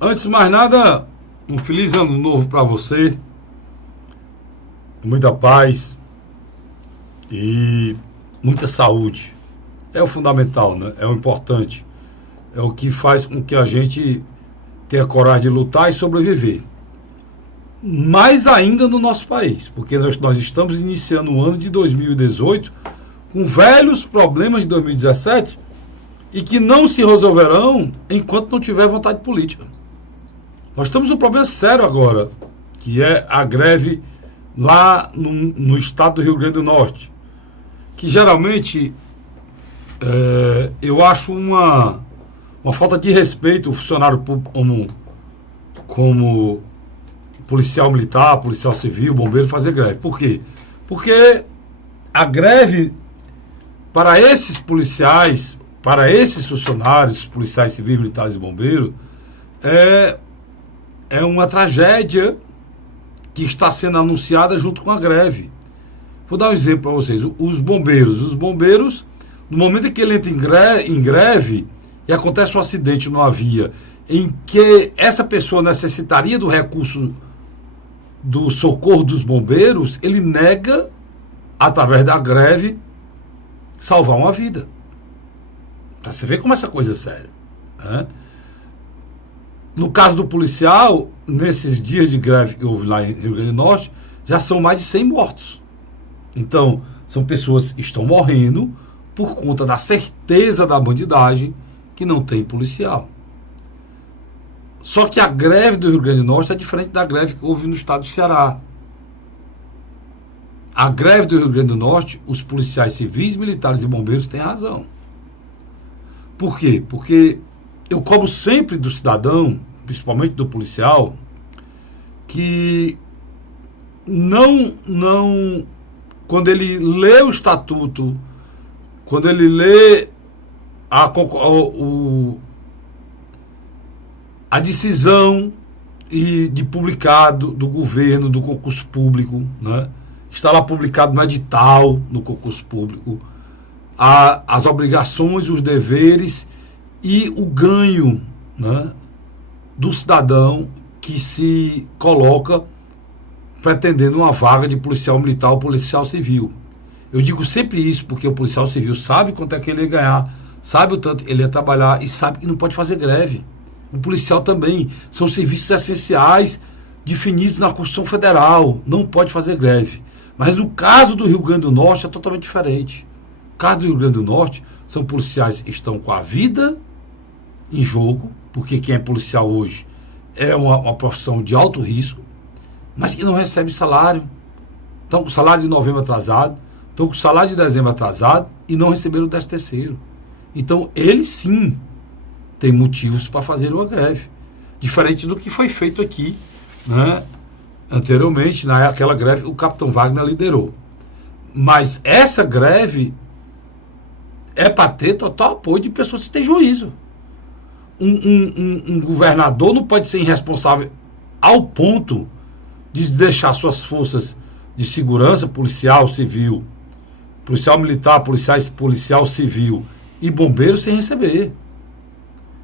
Antes de mais nada, um feliz ano novo para você, muita paz e muita saúde. É o fundamental, né? É o importante. É o que faz com que a gente tenha coragem de lutar e sobreviver. Mais ainda no nosso país, porque nós estamos iniciando o ano de 2018 com velhos problemas de 2017 e que não se resolverão enquanto não tiver vontade política. Nós estamos num problema sério agora, que é a greve lá no estado do Rio Grande do Norte, que geralmente eu acho uma falta de respeito o funcionário público como policial militar, policial civil, bombeiro fazer greve. Por quê? Porque a greve para esses policiais, para esses funcionários, policiais civis, militares e bombeiros, é uma tragédia que está sendo anunciada junto com a greve. Vou dar um exemplo para vocês. Os bombeiros, no momento em que ele entra em greve e acontece um acidente numa via em que essa pessoa necessitaria do recurso do socorro dos bombeiros, ele nega, através da greve, salvar uma vida. Para você ver como essa coisa é séria, né? No caso do policial, nesses dias de greve que houve lá em Rio Grande do Norte, já são mais de 100 mortos. Então, são pessoas que estão morrendo por conta da certeza da bandidagem que não tem policial. Só que a greve do Rio Grande do Norte é diferente da greve que houve no estado do Ceará. A greve do Rio Grande do Norte, os policiais civis, militares e bombeiros têm razão. Por quê? Porque eu cobro sempre do cidadão, principalmente do policial, que não quando ele lê o estatuto, quando ele lê a decisão de publicado do governo, do concurso público, né? Está lá publicado no edital, no concurso público, as obrigações, os deveres e o ganho, né, do cidadão que se coloca pretendendo uma vaga de policial militar ou policial civil. Eu digo sempre isso porque o policial civil sabe quanto é que ele ia ganhar, sabe o tanto ele ia trabalhar e sabe que não pode fazer greve. O policial também. São serviços essenciais definidos na Constituição Federal. Não pode fazer greve. Mas no caso do Rio Grande do Norte é totalmente diferente. No caso do Rio Grande do Norte, são policiais que estão com a vida em jogo, porque quem é policial hoje é uma profissão de alto risco, mas que não recebe salário. Estão com o salário de novembro atrasado, estão com o salário de dezembro atrasado e não receberam o 13º. Então, eles sim têm motivos para fazer uma greve. Diferente do que foi feito aqui, né, anteriormente, naquela greve, o capitão Wagner liderou. Mas essa greve é para ter total apoio de pessoas que têm juízo. Um governador não pode ser irresponsável ao ponto de deixar suas forças de segurança, policial, civil, policial militar, policial civil e bombeiro sem receber.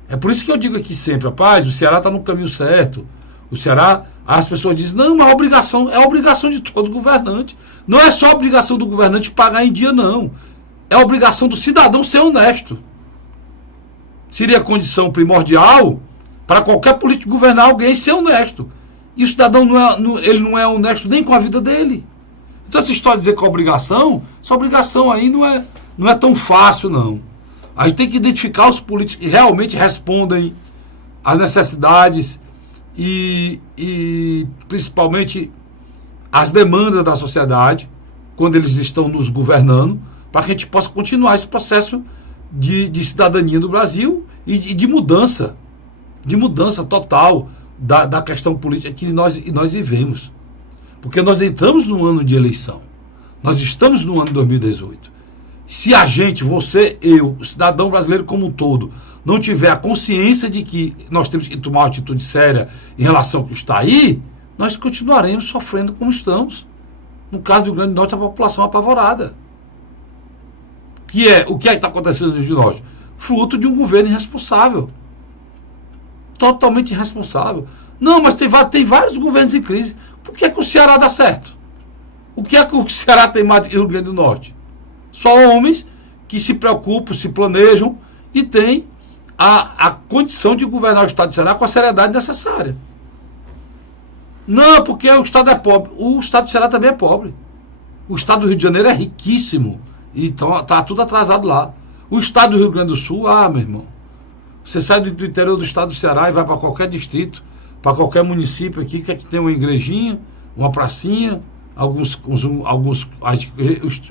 É por isso que eu digo aqui sempre, rapaz, o Ceará está no caminho certo. O Ceará, as pessoas dizem, não, mas é a obrigação de todo governante. Não é só a obrigação do governante pagar em dia, não. É a obrigação do cidadão ser honesto. Seria a condição primordial para qualquer político governar alguém e ser honesto. E o cidadão ele não é honesto nem com a vida dele. Então essa história de dizer que é obrigação, essa obrigação aí não é tão fácil, não. A gente tem que identificar os políticos que realmente respondem às necessidades e principalmente às demandas da sociedade, quando eles estão nos governando, para que a gente possa continuar esse processo de cidadania do Brasil e de mudança total da questão política que nós vivemos. Porque nós entramos num ano de eleição. Nós estamos no ano de 2018. Se a gente, você, eu, o cidadão brasileiro como um todo, não tiver a consciência de que nós temos que tomar uma atitude séria em relação ao que está aí, nós continuaremos sofrendo como estamos. No caso do Rio Grande do Norte, a população apavorada. O que é que está acontecendo no Rio Grande do Norte? Fruto de um governo irresponsável. totalmente irresponsável. Não, mas tem vários governos em crise. Por que é que o Ceará dá certo? O que é que o Ceará tem mais do que o Rio Grande do Norte? Só homens que se preocupam, se planejam e têm a condição de governar o Estado do Ceará com a seriedade necessária. Não, porque o Estado é pobre. O Estado do Ceará também é pobre. O Estado do Rio de Janeiro é riquíssimo. Então está tudo atrasado lá. O Estado do Rio Grande do Sul, meu irmão. Você sai do interior do Estado do Ceará e vai para qualquer distrito, para qualquer município aqui, que tem uma igrejinha, uma pracinha, o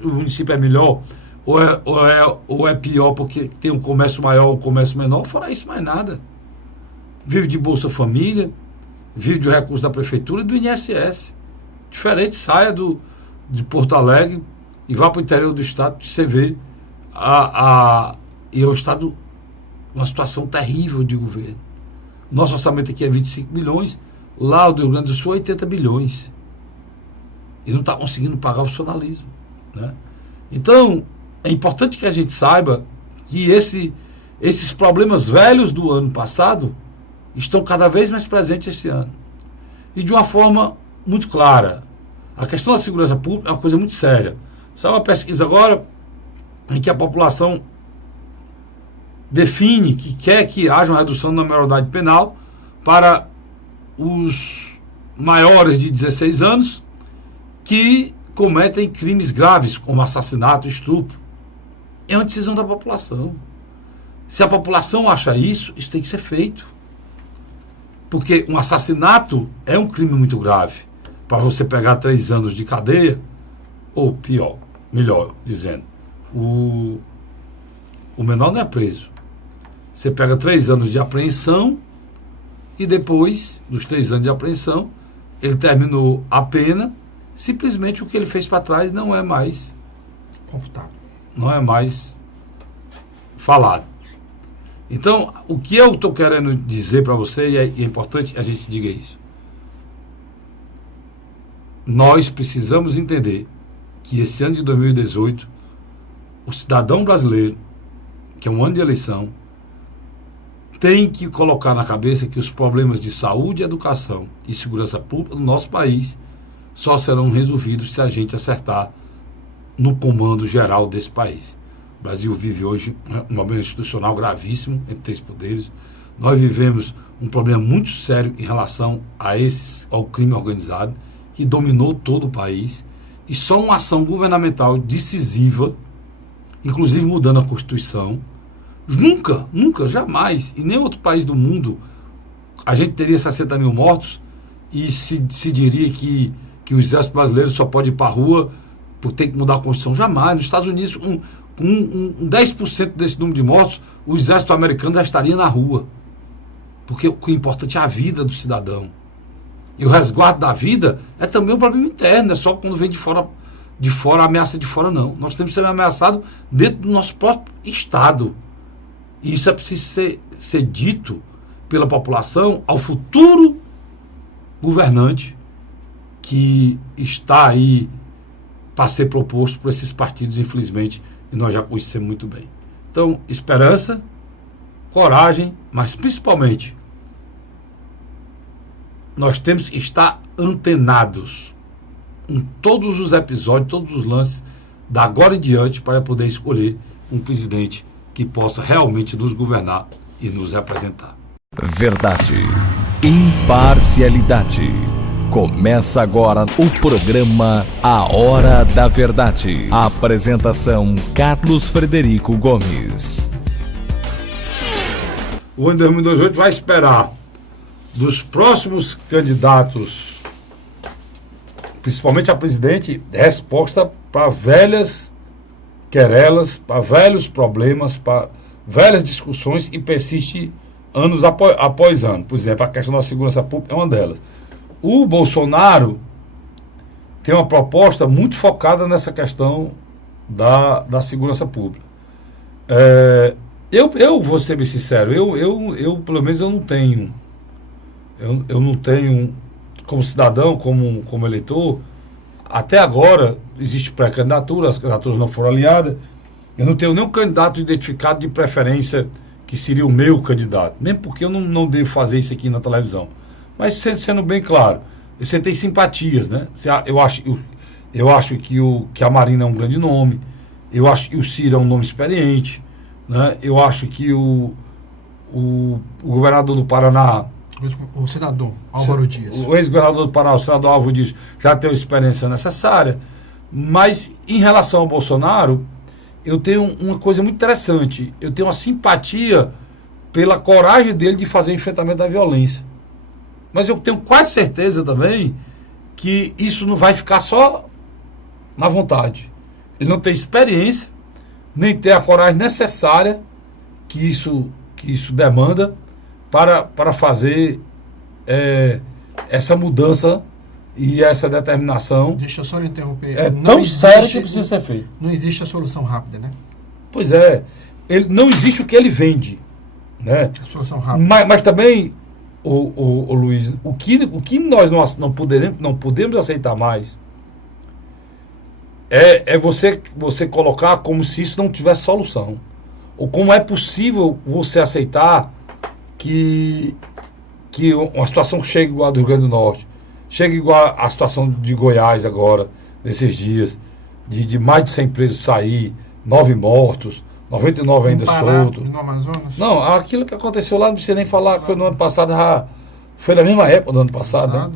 município é melhor, ou é pior porque tem um comércio maior ou um comércio menor, fora isso mais nada. Vive de Bolsa Família, vive de recursos da Prefeitura e do INSS. Diferente, saia de Porto Alegre e vá para o interior do Estado, você vê e é um Estado, uma situação terrível de governo. Nosso orçamento aqui é 25 milhões, lá o do Rio Grande do Sul é 80 bilhões. E não está conseguindo pagar o funcionalismo, né? Então, é importante que a gente saiba que esses problemas velhos do ano passado estão cada vez mais presentes esse ano. E de uma forma muito clara. A questão da segurança pública é uma coisa muito séria. Saiu uma pesquisa agora em que a população define que quer que haja uma redução na maioridade penal para os maiores de 16 anos que cometem crimes graves, como assassinato, estupro. É uma decisão da população. Se a população acha isso, isso tem que ser feito. Porque um assassinato é um crime muito grave. Para você pegar 3 anos de cadeia, ou pior, melhor dizendo, o menor não é preso. Você pega 3 anos de apreensão e depois dos 3 anos de apreensão, ele terminou a pena, simplesmente o que ele fez para trás não é mais computado, não é mais falado. Então, o que eu estou querendo dizer para você, e é importante a gente diga isso, nós precisamos entender que esse ano de 2018, o cidadão brasileiro, que é um ano de eleição, tem que colocar na cabeça que os problemas de saúde, educação e segurança pública no nosso país só serão resolvidos se a gente acertar no comando geral desse país. O Brasil vive hoje um problema institucional gravíssimo entre 3 poderes. Nós vivemos um problema muito sério em relação ao crime organizado, que dominou todo o país, e só uma ação governamental decisiva, inclusive mudando a Constituição, nunca, jamais, em nenhum outro país do mundo, a gente teria 60 mil mortos e se diria que o exército brasileiro só pode ir para a rua porque tem que mudar a Constituição. Jamais. Nos Estados Unidos, com 10% desse número de mortos, o exército americano já estaria na rua. Porque o importante é a vida do cidadão. E o resguardo da vida é também um problema interno, não é só quando vem de fora, a ameaça de fora, não. Nós temos que ser ameaçados dentro do nosso próprio Estado. E isso é preciso ser dito pela população ao futuro governante que está aí para ser proposto por esses partidos, infelizmente, e nós já conhecemos muito bem. Então, esperança, coragem, mas principalmente nós temos que estar antenados em todos os episódios, todos os lances da agora em diante para poder escolher um presidente que possa realmente nos governar e nos representar. Verdade. Imparcialidade. Começa agora o programa A Hora da Verdade. A apresentação: Carlos Frederico Gomes. O ano de 2018 vai esperar dos próximos candidatos, principalmente a presidente, resposta para velhas querelas, para velhos problemas, para velhas discussões, e persiste anos após ano. Por exemplo, a questão da segurança pública é uma delas. O Bolsonaro tem uma proposta muito focada nessa questão da segurança pública. Eu vou ser bem sincero, eu pelo menos eu não tenho, como cidadão, como eleitor, até agora existe pré-candidatura, as candidaturas não foram alinhadas, eu não tenho nenhum candidato identificado de preferência que seria o meu candidato, mesmo porque eu não devo fazer isso aqui na televisão, mas sendo bem claro, você tem simpatias, né? Eu acho que a Marina é um grande nome, eu acho que o Ciro é um nome experiente, né? Eu acho que o governador do Paraná, o senador Álvaro Dias, o ex-governador do Paraná, o senador Álvaro Dias, já tem a experiência necessária, mas em relação ao Bolsonaro, eu tenho uma coisa muito interessante, eu tenho uma simpatia pela coragem dele de fazer o enfrentamento da violência, mas eu tenho quase certeza também que isso não vai ficar só na vontade. Ele não tem experiência, nem tem a coragem necessária que isso demanda para fazer essa mudança e essa determinação. Deixa eu só lhe interromper. É tão sério que precisa ser feito. Não existe a solução rápida, né? Pois é. Não existe o que ele vende, né? A solução rápida. Mas também, o Luiz, o que nós não podemos aceitar mais é você colocar como se isso não tivesse solução. Ou como é possível você aceitar que uma situação chegue igual a do Rio Grande do Norte, chegue igual a situação de Goiás agora, desses dias, de mais de 100 presos sair, 9 mortos, 99 ainda soltos. No Amazonas? Não, aquilo que aconteceu lá, não precisa nem falar, que foi no ano passado, foi na mesma época do ano passado. Né?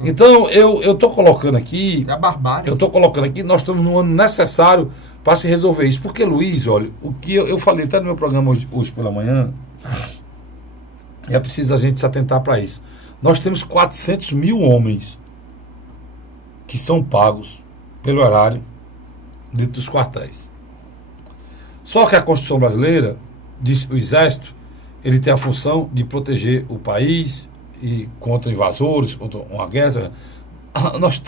Então, eu estou colocando aqui... É a barbárie. Eu estou colocando aqui, nós estamos no ano necessário para se resolver isso. Porque, Luiz, olha, o que eu falei até no meu programa hoje pela manhã, é preciso a gente se atentar para isso. Nós temos 400 mil homens que são pagos pelo horário dentro dos quartéis. Só que a Constituição brasileira, diz o Exército, ele tem a função de proteger o país e contra invasores, contra uma guerra. Nós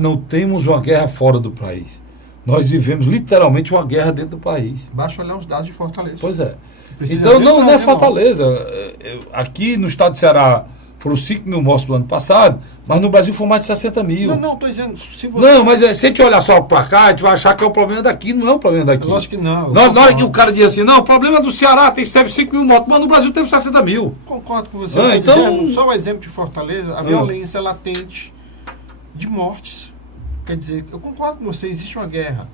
não temos uma guerra fora do país. Nós vivemos literalmente uma guerra dentro do país. Basta olhar os dados de Fortaleza. Pois é. Então não é Fortaleza. Aqui no estado do Ceará foram 5 mil mortos do ano passado, mas no Brasil foram mais de 60 mil. Não, estou dizendo... Se você... Não, mas se a gente olhar só para cá, a gente vai achar que é o problema daqui, não é o problema daqui. Lógico que não. Na hora que o cara diz assim, não, o problema do Ceará teve 5 mil mortos, mas no Brasil teve 60 mil. Concordo com você. Então... dizendo, só o exemplo de Fortaleza, a violência latente de mortes. Quer dizer, eu concordo com você, existe uma guerra.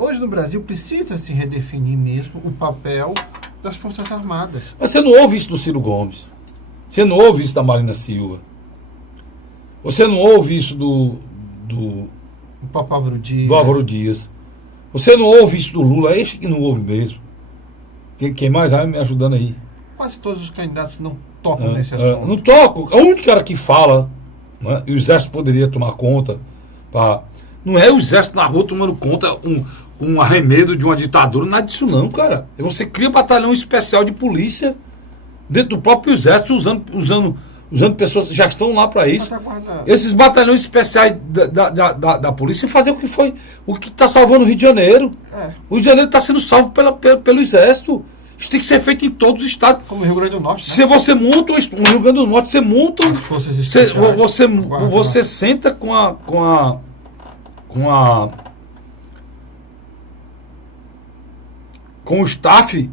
Hoje no Brasil precisa se redefinir mesmo o papel das Forças Armadas. Mas você não ouve isso do Ciro Gomes. Você não ouve isso da Marina Silva. Você não ouve isso do Papo Álvaro Dias. Do Álvaro Dias. Você não ouve isso do Lula. É esse que não ouve mesmo. Quem mais vai me ajudando aí? Quase todos os candidatos não tocam nesse assunto. Não tocam. É o único cara que fala, né? E o Exército poderia tomar conta. Não é o Exército na rua tomando conta um arremedo de uma ditadura. Nada disso não, cara. Você cria um batalhão especial de polícia dentro do próprio Exército, usando pessoas que já estão lá para isso. Esses batalhões especiais da polícia fazer o que está salvando o Rio de Janeiro. O Rio de Janeiro está sendo salvo pelo Exército. Isso tem que ser feito em todos os estados. Como o Rio Grande do Norte. Né? Se você monta no Rio Grande do Norte, você monta. Você senta com o staff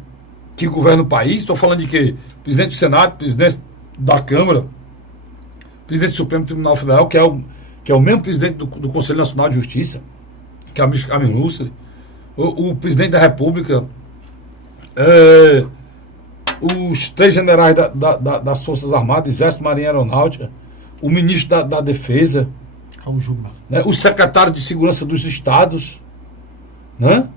que governa o país. Estou falando de quê? Presidente do Senado, presidente da Câmara, presidente do Supremo Tribunal Federal, que é o mesmo presidente do Conselho Nacional de Justiça, que é o ministro Carmen Lúcia, o presidente da República, os 3 generais das Forças Armadas, Exército, Marinha e Aeronáutica, o ministro da Defesa, né, os secretários de Segurança dos Estados, né,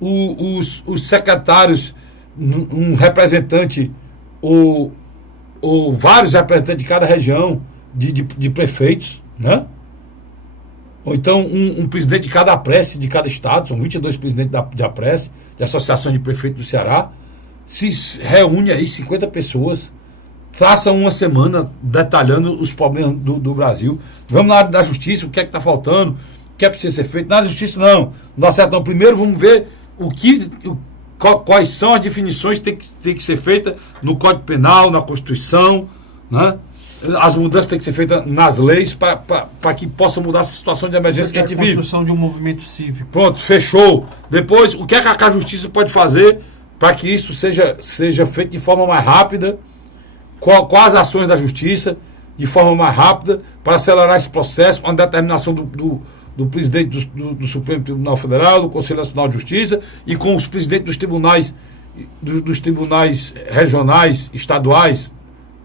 os secretários, um representante ou vários representantes de cada região, de prefeitos, né? Ou então um presidente de cada APRESS, de cada estado, são 22 presidentes da APRESS, de Associação de Prefeitos do Ceará, se reúne aí 50 pessoas, traçam uma semana detalhando os problemas do Brasil. Vamos na área da justiça, o que é que está faltando, o que é preciso ser feito. Na área da justiça não dá certo não. Primeiro vamos ver quais são as definições que tem que ser feitas no Código Penal, na Constituição, né? as mudanças têm que ser feitas nas leis para que possa mudar essa situação de emergência que a gente vive. A construção de um movimento cívico. Pronto, fechou. Depois, o que é que a Justiça pode fazer para que isso seja feito de forma mais rápida? Quais as ações da Justiça de forma mais rápida para acelerar esse processo, com a determinação do presidente do Supremo Tribunal Federal, do Conselho Nacional de Justiça e com os presidentes dos tribunais regionais, estaduais,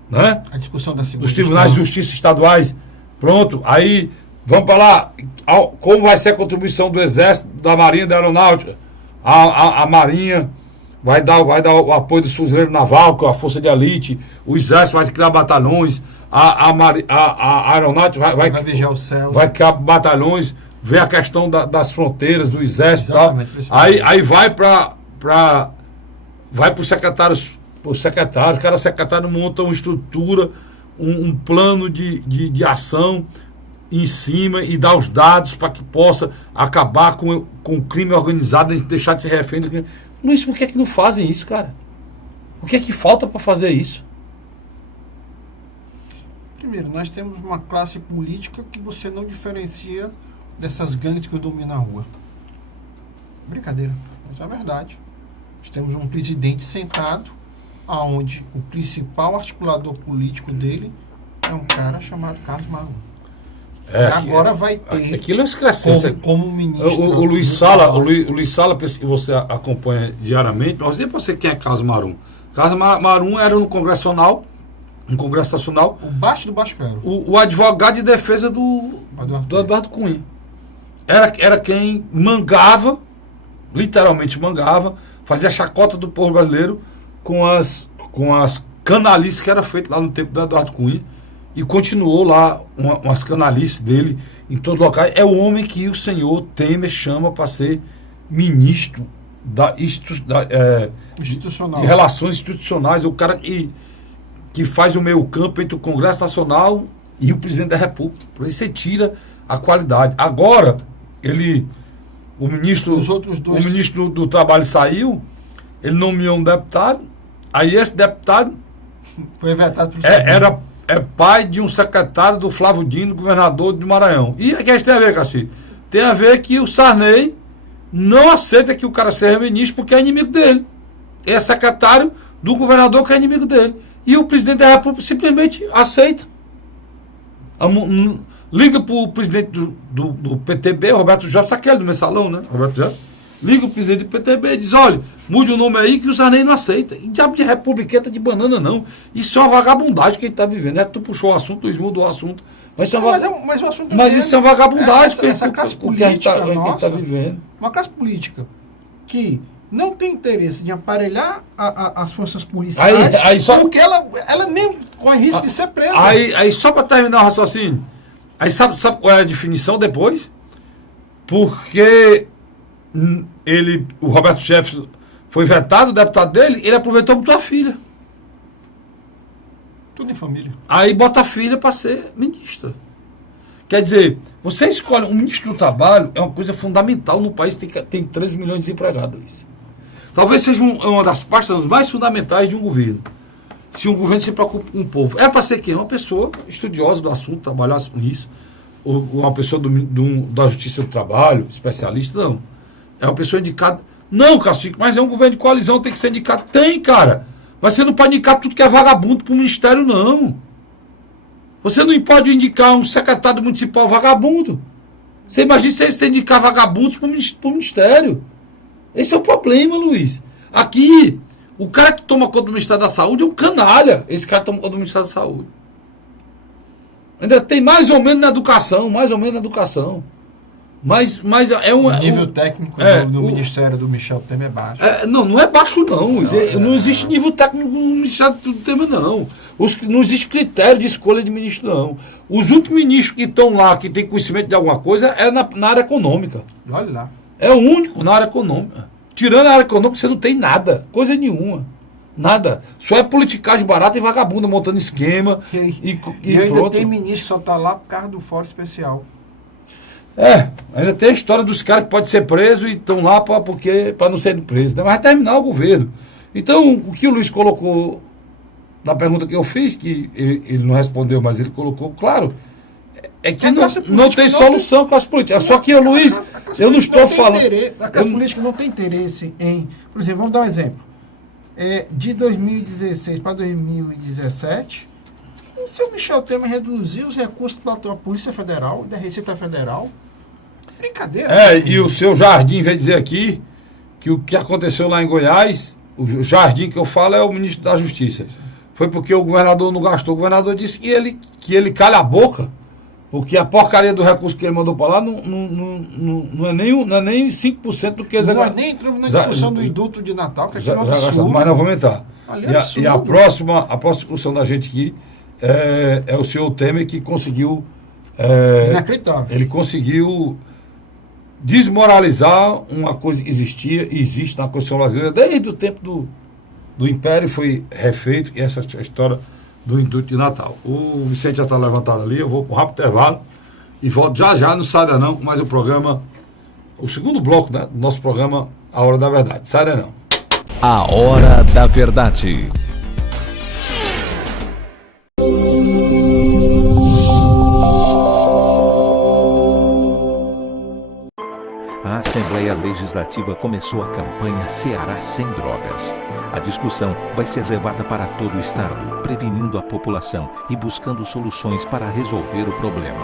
né? A discussão da segunda dos tribunais de justiça estaduais. Pronto, aí vamos para lá. Como vai ser a contribuição do Exército, da Marinha, da Aeronáutica? A Marinha vai dar o apoio do Fuzileiro Naval, que é a força de elite. O Exército vai criar batalhões. A Aeronáutica vai vigiar os céus. Vai criar batalhões, ver a questão das fronteiras do Exército e tal. Aí vai para os secretários. Cada secretário monta uma estrutura, um plano de ação em cima e dá os dados para que possa acabar com o crime organizado e deixar de ser refém do crime. Luiz, por que não fazem isso, cara? O que é que falta para fazer isso? Primeiro, nós temos uma classe política que você não diferencia dessas gangues que dominam a rua. Brincadeira, mas é verdade. Nós temos um presidente sentado, aonde o principal articulador político dele é um cara chamado Carlos Marum. E agora vai ter aquilo é excrescência. Como ministro. O Luiz Sala, que você acompanha diariamente, nós nem para você quem é Carlos Marum. Carlos Marum era no Congresso Nacional. O baixo do baixo clero. O advogado de defesa do Eduardo Cunha. Era quem mangava, literalmente mangava, fazia chacota do povo brasileiro com as canalices que era feito lá no tempo do Eduardo Cunha. E continuou lá umas canalices dele em todos os locais. É o homem que o senhor Temer chama para ser ministro institucional. De relações institucionais. O cara que faz o meio campo entre o Congresso Nacional e o presidente da República. Por isso você tira a qualidade. Agora, o ministro do Trabalho saiu, ele nomeou um deputado, aí esse deputado foi vetado é pai de um secretário do Flávio Dino, governador do Maranhão. E o que isso tem a ver, Cassi? Tem a ver que o Sarney não aceita que o cara seja ministro porque é inimigo dele. É secretário do governador que é inimigo dele. E o presidente da República simplesmente aceita. Liga para o presidente do PTB, Roberto Jefferson, aquele do mensalão, né? Roberto Jefferson. Liga o presidente do PTB e diz, olha, mude o nome aí que o Sarney não aceita. E diabo de republiqueta de banana, não. Isso é uma vagabundagem que a gente está vivendo. Tu puxou o assunto, Luiz mudou o assunto. Mas isso é uma vagabundagem essa classe política que a gente está vivendo. Uma classe política que não tem interesse de aparelhar as forças policiais, porque ela mesmo corre risco de ser presa. Aí só para terminar o raciocínio, aí sabe qual é a definição depois? Porque o Roberto Jefferson foi vetado, o deputado dele, ele aproveitou e botou a filha. Tudo em família. Aí bota a filha para ser ministra. Quer dizer, você escolhe um ministro do trabalho, é uma coisa fundamental no país, tem 13 milhões de desempregados. Talvez seja uma das partes mais fundamentais de um governo. Se um governo se preocupa com o povo. É para ser quem? Uma pessoa estudiosa do assunto, trabalhar com isso. Ou uma pessoa da Justiça do Trabalho, especialista, não. É uma pessoa indicada. Não, Cacique, mas é um governo de coalizão, tem que ser indicado. Tem, cara. Mas você não pode indicar tudo que é vagabundo para o ministério, não. Você não pode indicar um secretário municipal vagabundo. Você imagina se você indicar vagabundos para o ministério. Esse é o problema, Luiz. Aqui, o cara que toma conta do Ministério da Saúde é um canalha. Esse cara toma conta do Ministério da Saúde. Ainda tem mais ou menos na educação, Mas é um... O nível técnico do Ministério do Michel Temer é baixo. Não é baixo, não. Não existe nível técnico no Ministério do Temer, não. Não existe critério de escolha de ministro, não. Os únicos ministros que estão lá, que têm conhecimento de alguma coisa, é na área econômica. Olha lá. É o único na área econômica. Tirando a área econômica, você não tem nada. Coisa nenhuma. Nada. Só é politicagem barata e vagabunda, montando esquema. E ainda pronto. tem ministro que só está lá por causa do fórum especial. Ainda tem a história dos caras que podem ser presos e estão lá para não serem presos. Mas vai terminar o governo. Então, o que o Luiz colocou na pergunta que eu fiz, que ele não respondeu, mas ele colocou, claro, é que não tem solução com a classe política. Só que, Luiz, eu não estou falando... A classe política não tem interesse em... Por exemplo, vamos dar um exemplo. De 2016 para 2017, o seu Michel Temer reduziu os recursos da Polícia Federal, da Receita Federal. Brincadeira. E o seu Jardim veio dizer aqui que o que aconteceu lá em Goiás, o Jardim que eu falo é o ministro da Justiça. Foi porque o governador não gastou. O governador disse que ele calha a boca, porque a porcaria do recurso que ele mandou para lá não é nem 5% do que eles... Nós nem entramos na discussão do indulto de Natal, que aqui é um absurdo. Mas não vamos entrar. E a próxima discussão da gente aqui é o senhor Temer, que conseguiu... Inacreditável. Ele conseguiu desmoralizar uma coisa que existe na Constituição brasileira desde o tempo do Império, foi refeito, e essa história do indulto de Natal. O Vicente já está levantado ali, eu vou para um rápido intervalo e volto já, não sai daí não, mais o programa, o segundo bloco, né, do nosso programa, A Hora da Verdade. Sai daí não. A Hora da Verdade. A Assembleia Legislativa começou a campanha Ceará Sem Drogas. A discussão vai ser levada para todo o estado, prevenindo a população e buscando soluções para resolver o problema.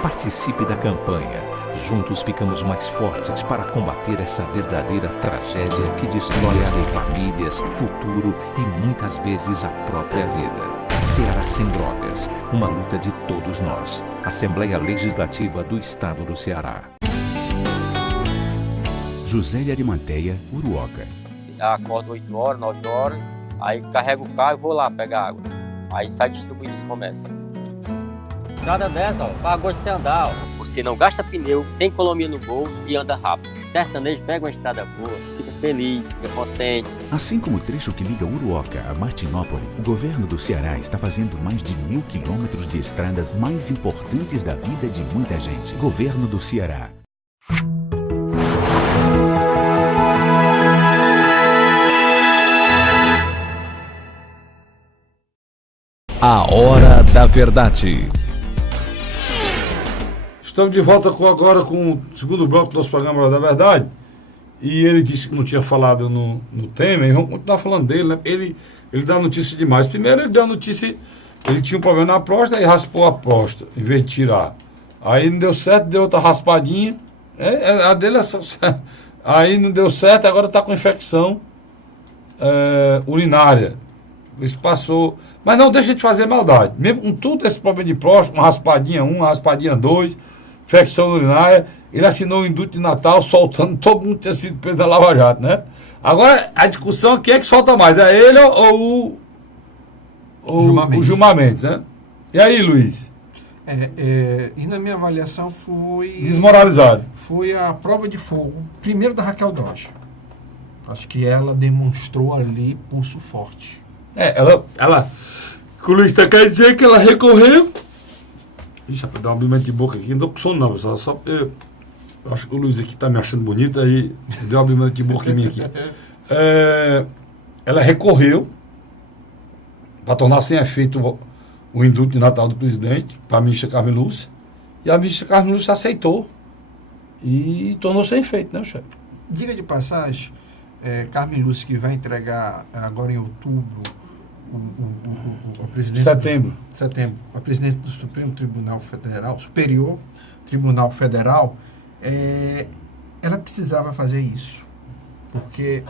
Participe da campanha. Juntos ficamos mais fortes para combater essa verdadeira tragédia que destrói famílias, futuro e muitas vezes a própria vida. Ceará Sem Drogas, uma luta de todos nós. Assembleia Legislativa do Estado do Ceará. José de Arimanteia, Uruoca. Acordo 8 horas, 9 horas, aí carrego o carro e vou lá pegar água. Aí sai distribuindo os comércios. Estrada dessa, pagou de você andar. Você não gasta pneu, tem economia no bolso e anda rápido. Sertanejo pega uma estrada boa, fica feliz, fica contente. Assim como o trecho que liga Uruoca a Martinópole, o governo do Ceará está fazendo mais de 1.000 quilômetros de estradas mais importantes da vida de muita gente. Governo do Ceará. A Hora da Verdade. Estamos de volta agora com o segundo bloco do nosso programa Hora da Verdade. E ele disse que não tinha falado no Temer, e vamos continuar falando dele, né? Ele dá notícia demais. Primeiro ele deu a notícia, ele tinha um problema na próstata e raspou a próstata, em vez de tirar. Aí não deu certo, deu outra raspadinha. A dele é só... Aí não deu certo, agora está com infecção urinária. Isso passou... Mas não deixa de fazer maldade. Mesmo com tudo esse problema de próstata, uma raspadinha 1, uma raspadinha 2, infecção urinária, ele assinou o indulto de Natal, soltando, todo mundo tinha sido preso da Lava Jato, né? Agora, a discussão aqui é que solta mais, é ele ou o Gilmar Mendes, né? E aí, Luiz? E na minha avaliação foi... Desmoralizado. Foi a prova de fogo, primeiro da Raquel Dodge. Acho que ela demonstrou ali pulso forte. Ela o Luiz está querendo dizer que ela recorreu. Ixi, para dar um abrimento de boca aqui, não dou com sono não, pessoal. Só porque eu acho que o Luiz aqui está me achando bonito, aí deu um abrimento de boca em mim aqui. Ela recorreu para tornar sem efeito o indulto de Natal do presidente, para a ministra Carmen Lúcia, e a ministra Carmen Lúcia aceitou e tornou sem efeito, né, chefe? Diga de passagem, Carmen Lúcia, que vai entregar agora em outubro a presidência setembro, a presidência do Supremo Tribunal Federal, Superior Tribunal Federal, ela precisava fazer isso, porque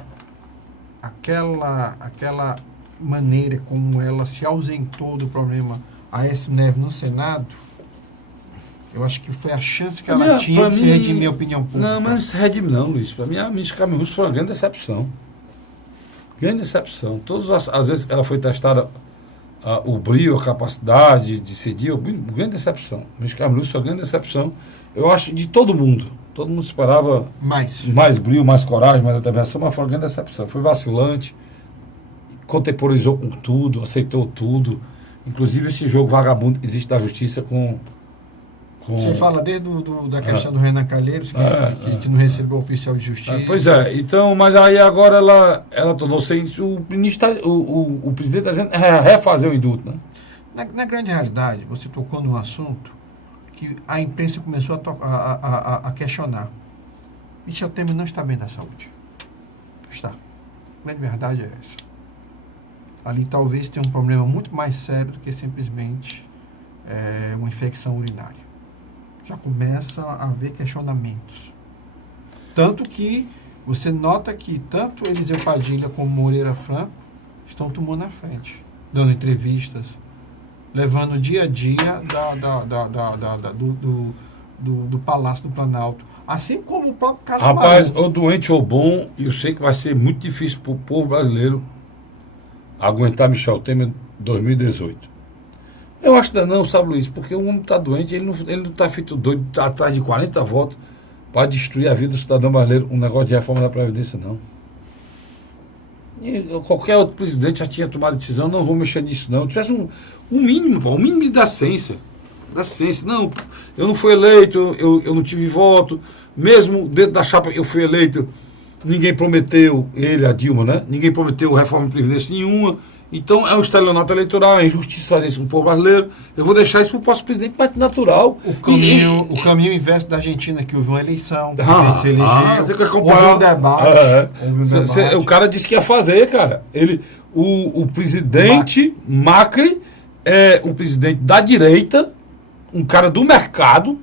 aquela maneira como ela se ausentou do problema Aécio Neves no Senado, eu acho que foi a chance que ela tinha de se redimir a opinião pública. Não, mas não se redime não, Luiz. Para mim, a ministra Carmen Lúcia foi uma grande decepção. Grande decepção. Todas as vezes que ela foi testada, o brio, a capacidade de decidir, grande decepção. A ministra Carmen Lúcia foi uma grande decepção. Eu acho de todo mundo. Todo mundo esperava mais brio, mais coragem, mais determinação, mas foi uma grande decepção. Foi vacilante, contemporizou com tudo, aceitou tudo. Inclusive esse jogo vagabundo que existe da justiça com Você fala desde da questão do Renan Calheiros, que não recebeu o oficial de justiça. Pois é, então, mas aí agora ela tornou-se. O presidente está dizendo refazer o indulto, né? Na grande realidade, você tocou num assunto que a imprensa começou a questionar. Michel Temer não está bem da saúde. Está. A grande verdade é essa. Ali talvez tenha um problema muito mais sério do que simplesmente uma infecção urinária. Já começa a haver questionamentos. Tanto que você nota que tanto Eliseu Padilha como Moreira Franco estão tomando a frente, dando entrevistas, levando o dia a dia do Palácio do Planalto. Assim como o próprio Carlos Rapaz, ou doente ou bom, eu sei que vai ser muito difícil para o povo brasileiro aguentar Michel Temer 2018. Eu acho que não, sabe, Luiz, porque o homem está doente, ele não está feito doido, está atrás de 40 votos para destruir a vida do cidadão brasileiro, um negócio de reforma da Previdência, não. E qualquer outro presidente já tinha tomado decisão, não vou mexer nisso, não. Tivesse um mínimo, o mínimo da ciência. Da ciência. Não, eu não fui eleito, eu não tive voto, mesmo dentro da chapa que eu fui eleito, ninguém prometeu, a Dilma, né? Ninguém prometeu reforma de Previdência nenhuma. Então é um estelionato eleitoral, é injustiça fazer isso com o povo brasileiro. Eu vou deixar isso para o próximo presidente mais natural. O caminho inverso da Argentina, que houve uma eleição, você quer comparar, houve um debate. O cara disse que ia fazer, cara. O presidente Macri é um presidente da direita, um cara do mercado,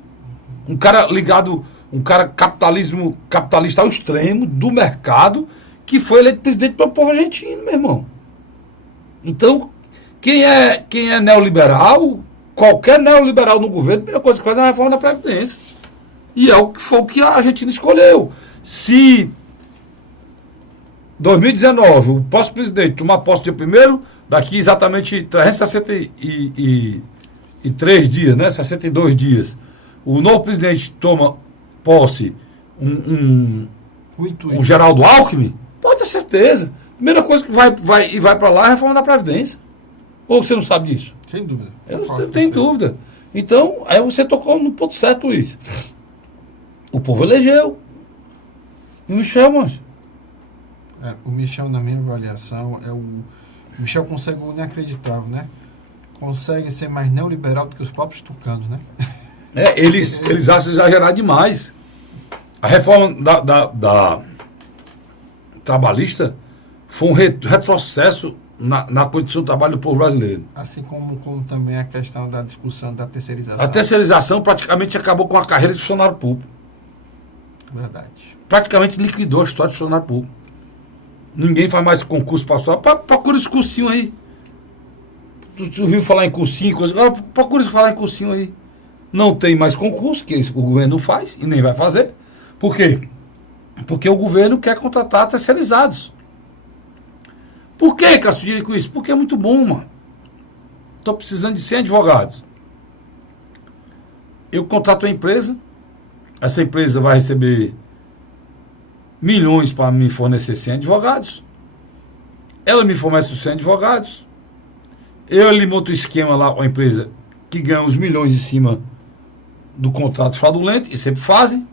um cara ligado, um cara capitalista ao extremo, do mercado, que foi eleito presidente para o povo argentino, meu irmão. Então, quem é neoliberal, qualquer neoliberal no governo, a primeira coisa que faz é a reforma da Previdência. E foi o que a Argentina escolheu. Se 2019, o próximo presidente tomar posse dia 1º, daqui exatamente 363 dias, né? 62 dias, o novo presidente toma posse um Geraldo Alckmin, pode ter certeza. Primeira coisa que vai para lá é a reforma da Previdência. Ou você não sabe disso? Sem dúvida. Eu não tenho dúvida. Então, aí você tocou no ponto certo, Luiz. O povo elegeu. E o Michel, mancha. O Michel, na minha avaliação, o Michel consegue o inacreditável, né? Consegue ser mais neoliberal do que os próprios tucanos, né? Eles acham exagerar demais. A reforma da trabalhista foi um retrocesso na condição do trabalho do povo brasileiro. Assim como também a questão da discussão da terceirização. A terceirização praticamente acabou com a carreira de funcionário público. Verdade. Praticamente liquidou a história de funcionário público. Ninguém faz mais concurso para procura esse cursinho aí. Tu viu falar em cursinho? Procura falar em cursinho aí. Não tem mais concurso, que o governo não faz e nem vai fazer. Por quê? Porque o governo quer contratar terceirizados. Por que, Castilho, com isso? Porque é muito bom, mano. Estou precisando de 100 advogados. Eu contrato uma empresa, essa empresa vai receber milhões para me fornecer 100 advogados. Ela me fornece os 100 advogados. Eu lhe monto o esquema lá, uma empresa que ganha os milhões em cima do contrato fraudulento, e sempre fazem.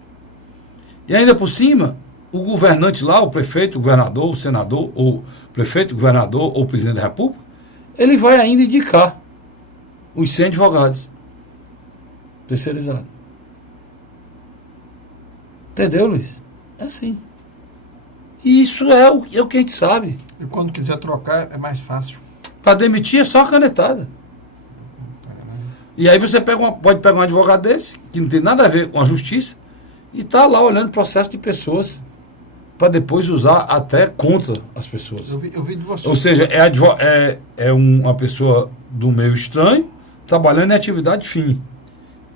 E ainda por cima, o governante lá, o prefeito, o governador, o senador, ou prefeito, governador ou presidente da República, ele vai ainda indicar os 100 advogados terceirizados. Entendeu, Luiz? É assim. E isso é o que a gente sabe. E quando quiser trocar, é mais fácil. Para demitir é só a canetada. E aí você pode pegar um advogado desse, que não tem nada a ver com a justiça, e está lá olhando o processo de pessoas para depois usar até contra as pessoas. Eu vi de você. Ou seja, é uma pessoa do meio estranho trabalhando em atividade fim.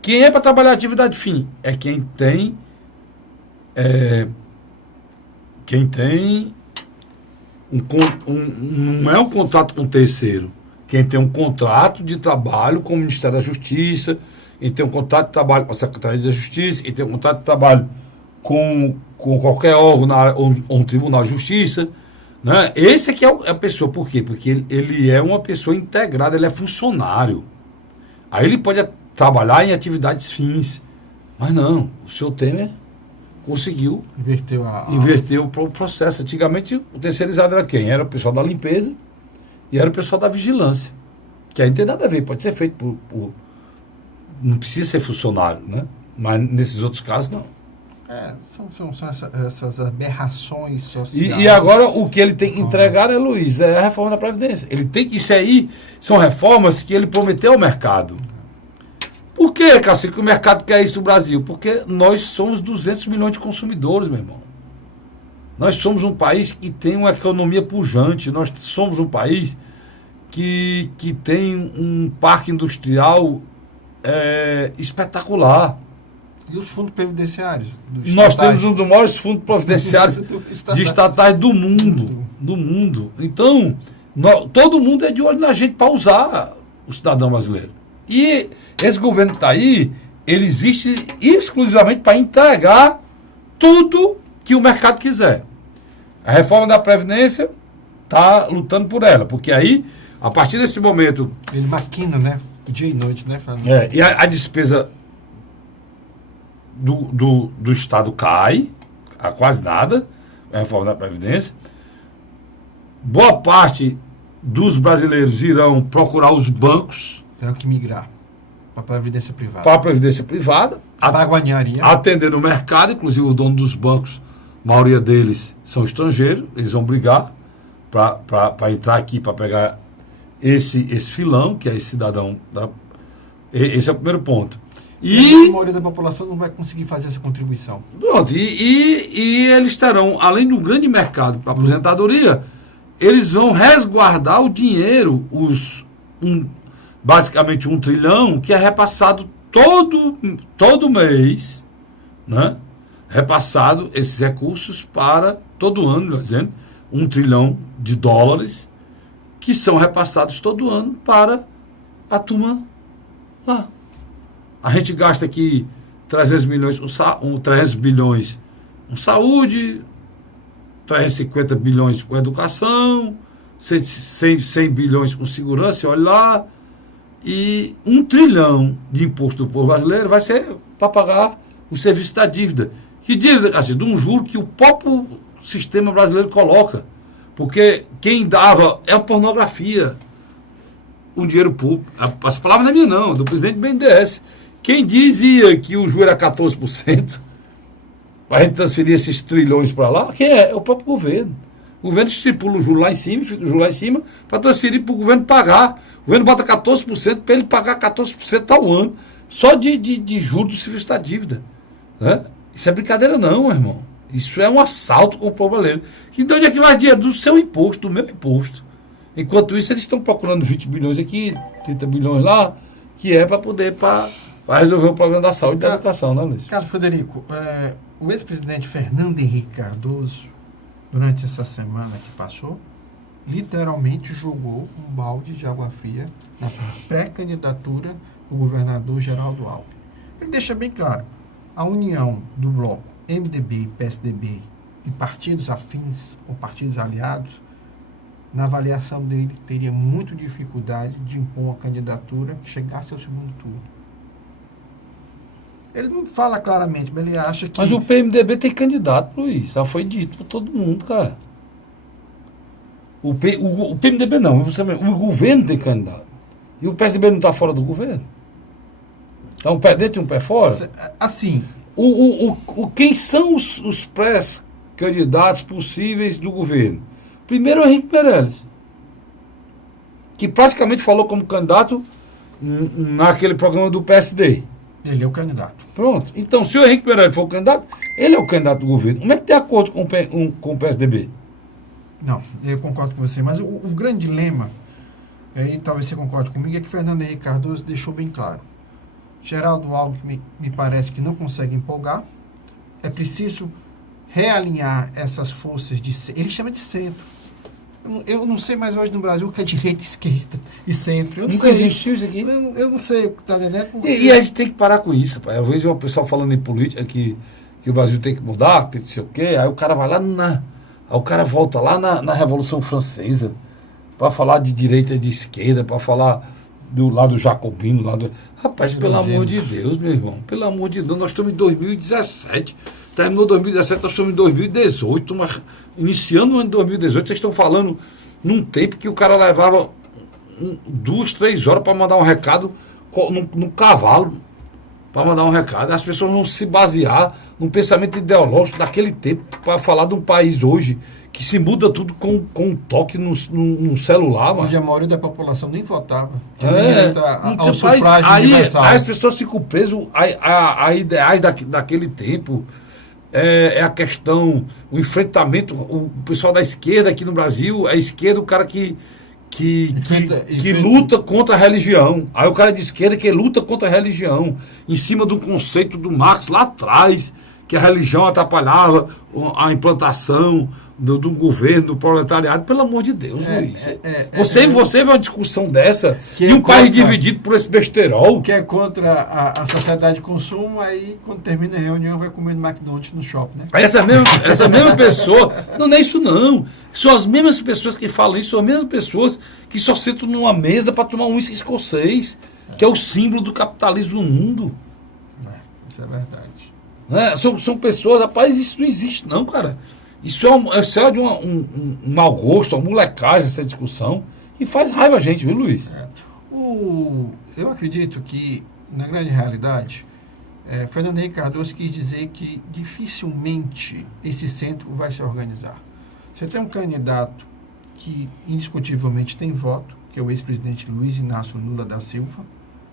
Quem é para trabalhar em atividade fim? É quem tem não é um contrato com terceiro. Quem tem um contrato de trabalho com o Ministério da Justiça, quem tem um contrato de trabalho com a Secretaria da Justiça, quem tem um contrato de trabalho com qualquer órgão ou um tribunal de justiça, né? Esse aqui é a pessoa. Por quê? Porque ele é uma pessoa integrada, ele é funcionário. Aí ele pode trabalhar em atividades fins. Mas não, o senhor Temer conseguiu inverter o processo. Antigamente, o terceirizado era quem? Era o pessoal da limpeza e era o pessoal da vigilância. Que aí não tem nada a ver, pode ser feito por não precisa ser funcionário, né? Mas nesses outros casos, não. São essas aberrações sociais. E agora o que ele tem que entregar, Luiz, é a reforma da Previdência. Isso aí são reformas que ele prometeu ao mercado. Por que, Cássio, que o mercado quer isso no Brasil? Porque nós somos 200 milhões de consumidores, meu irmão. Nós somos um país que tem uma economia pujante. Nós somos um país que tem um parque industrial espetacular. E os fundos previdenciários? Nós temos um dos maiores fundos previdenciários de estatais do mundo. Então, todo mundo é de olho na gente para usar o cidadão brasileiro. E esse governo que está aí, ele existe exclusivamente para entregar tudo que o mercado quiser. A reforma da Previdência está lutando por ela, porque aí, a partir desse momento... Ele maquina, né? Dia e noite, né? E a despesa do Estado cai a quase nada, a reforma da Previdência. Boa parte dos brasileiros irão procurar os bancos. Terão que migrar para a Previdência Privada. Para a Previdência Privada. Atendendo o mercado, inclusive o dono dos bancos, a maioria deles são estrangeiros, eles vão brigar para entrar aqui, para pegar esse filão, que é esse cidadão. Esse é o primeiro ponto. E a maioria da população não vai conseguir fazer essa contribuição. Pronto, e eles terão, além de um grande mercado para aposentadoria, eles vão resguardar o dinheiro, basicamente 1 trilhão, que é repassado todo mês, né? Repassado esses recursos para, todo ano, dizendo, 1 trilhão de dólares, que são repassados todo ano para a turma lá. A gente gasta aqui 300 bilhões com saúde, 350 bilhões com educação, 100 bilhões com segurança, olha lá, e 1 trilhão de imposto do povo brasileiro vai ser para pagar o serviço da dívida. Que dívida, assim, de um juro que o próprio sistema brasileiro coloca. Porque quem dava é a pornografia, o dinheiro público. As palavras não é minha, não, é do presidente do BNDES. Quem dizia que o juro era 14%, para a gente transferir esses trilhões para lá, quem é? É o próprio governo. O governo estipula o juro lá em cima, fica o juro lá em cima, para transferir para o governo pagar. O governo bota 14% para ele pagar 14% ao ano, só de juros do serviço da dívida. Né? Isso é brincadeira não, meu irmão. Isso é um assalto com o povo brasileiro. E de onde é que vai dinheiro? Do seu imposto, do meu imposto. Enquanto isso, eles estão procurando 20 bilhões aqui, 30 bilhões lá, que é para poder para resolver o problema da saúde e da educação, né, Luiz? Carlos Frederico, o ex-presidente Fernando Henrique Cardoso, durante essa semana que passou, literalmente jogou um balde de água fria na pré-candidatura do governador Geraldo Alckmin. Ele deixa bem claro, a união do bloco MDB e PSDB e partidos afins ou partidos aliados, na avaliação dele, teria muita dificuldade de impor uma candidatura que chegasse ao segundo turno. Ele não fala claramente, mas ele acha que... Mas o PMDB tem candidato, Luiz. Já foi dito por todo mundo, cara. O PMDB não, o governo tem candidato. E o PSDB não está fora do governo? Está um pé dentro e um pé fora? Assim... Quem são os pré-candidatos possíveis do governo? Primeiro, o Henrique Meirelles, que praticamente falou como candidato naquele programa do PSD. Ele é o candidato. Pronto. Então, se o Henrique Meirelles for o candidato, ele é o candidato do governo. Como é que tem acordo com o PSDB? Não, eu concordo com você. Mas o grande dilema, e aí talvez você concorde comigo, é que Fernando Henrique Cardoso deixou bem claro. Geraldo Alckmin me parece que não consegue empolgar. É preciso realinhar essas forças de... Ele chama de centro. Eu não sei mais hoje no Brasil o que é direita, esquerda e centro. Eu não Nunca existiu isso aqui. Eu não sei o que está dentro. Porque... E a gente tem que parar com isso. Pai. Às vezes o pessoal falando em política que o Brasil tem que mudar, que tem que sei o quê. Aí o cara vai lá aí o cara volta lá na Revolução Francesa para falar de direita e de esquerda, para falar lá do Jacobino, Rapaz, pelo amor de Deus, meu irmão, pelo amor de Deus, nós estamos em 2017, terminou 2017, nós estamos em 2018, mas iniciando o ano de 2018, vocês estão falando num tempo que o cara levava 2, 3 horas para mandar um recado no cavalo, para mandar um recado. As pessoas vão se basear num pensamento ideológico daquele tempo para falar de um país hoje que se muda tudo com um toque no celular. Onde a maioria da população nem votava. Ao sufrágio universal. Aí as pessoas ficam presas a ideais daquele tempo. É a questão, o enfrentamento, o pessoal da esquerda aqui no Brasil, a esquerda, o cara que luta contra a religião. Aí o cara de esquerda que luta contra a religião, em cima do conceito do Marx lá atrás, que a religião atrapalhava a implantação do governo, do proletariado. Pelo amor de Deus, Luiz. Você vê uma discussão dessa e um país dividido por esse besterol. Que é contra a sociedade de consumo, aí quando termina a reunião vai comer no McDonald's no shopping, né? Essa mesma pessoa, não é isso não. São as mesmas pessoas que falam isso, são as mesmas pessoas que só sentam numa mesa para tomar um uísque escocês, que é o símbolo do capitalismo no mundo. Isso é verdade. São pessoas, rapaz, isso não existe não, cara. Isso é de um mau gosto, uma molecagem essa discussão, e faz raiva a gente, viu, Luiz? Eu acredito que, na grande realidade, Fernando Henrique Cardoso quis dizer que dificilmente esse centro vai se organizar. Você tem um candidato que indiscutivelmente tem voto, que é o ex-presidente Luiz Inácio Lula da Silva.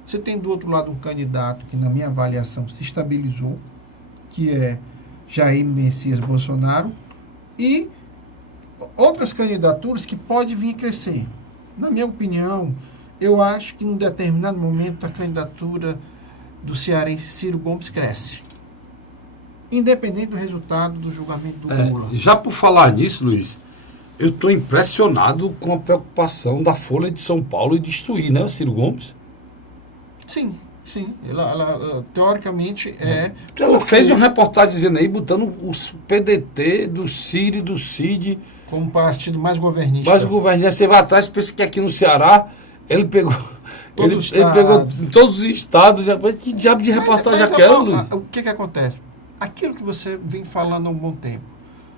Você tem do outro lado um candidato que, na minha avaliação, se estabilizou, que é Jair Messias Bolsonaro, e outras candidaturas que podem vir a crescer. Na minha opinião, eu acho que em um determinado momento a candidatura do cearense Ciro Gomes cresce, independente do resultado do julgamento do Lula. Já por falar nisso, Luiz, eu estou impressionado com a preocupação da Folha de São Paulo em destruir, né, o Ciro Gomes? Sim. Ela teoricamente Ela fez uma reportagem dizendo aí, botando os PDT do Ciro e do Cid como partido mais governista. Você vai atrás, pensa que aqui no Ceará ele pegou. Ele pegou em todos os estados. Que diabo de reportagem é aquela, Luiz? O que acontece? Aquilo que você vem falando há um bom tempo.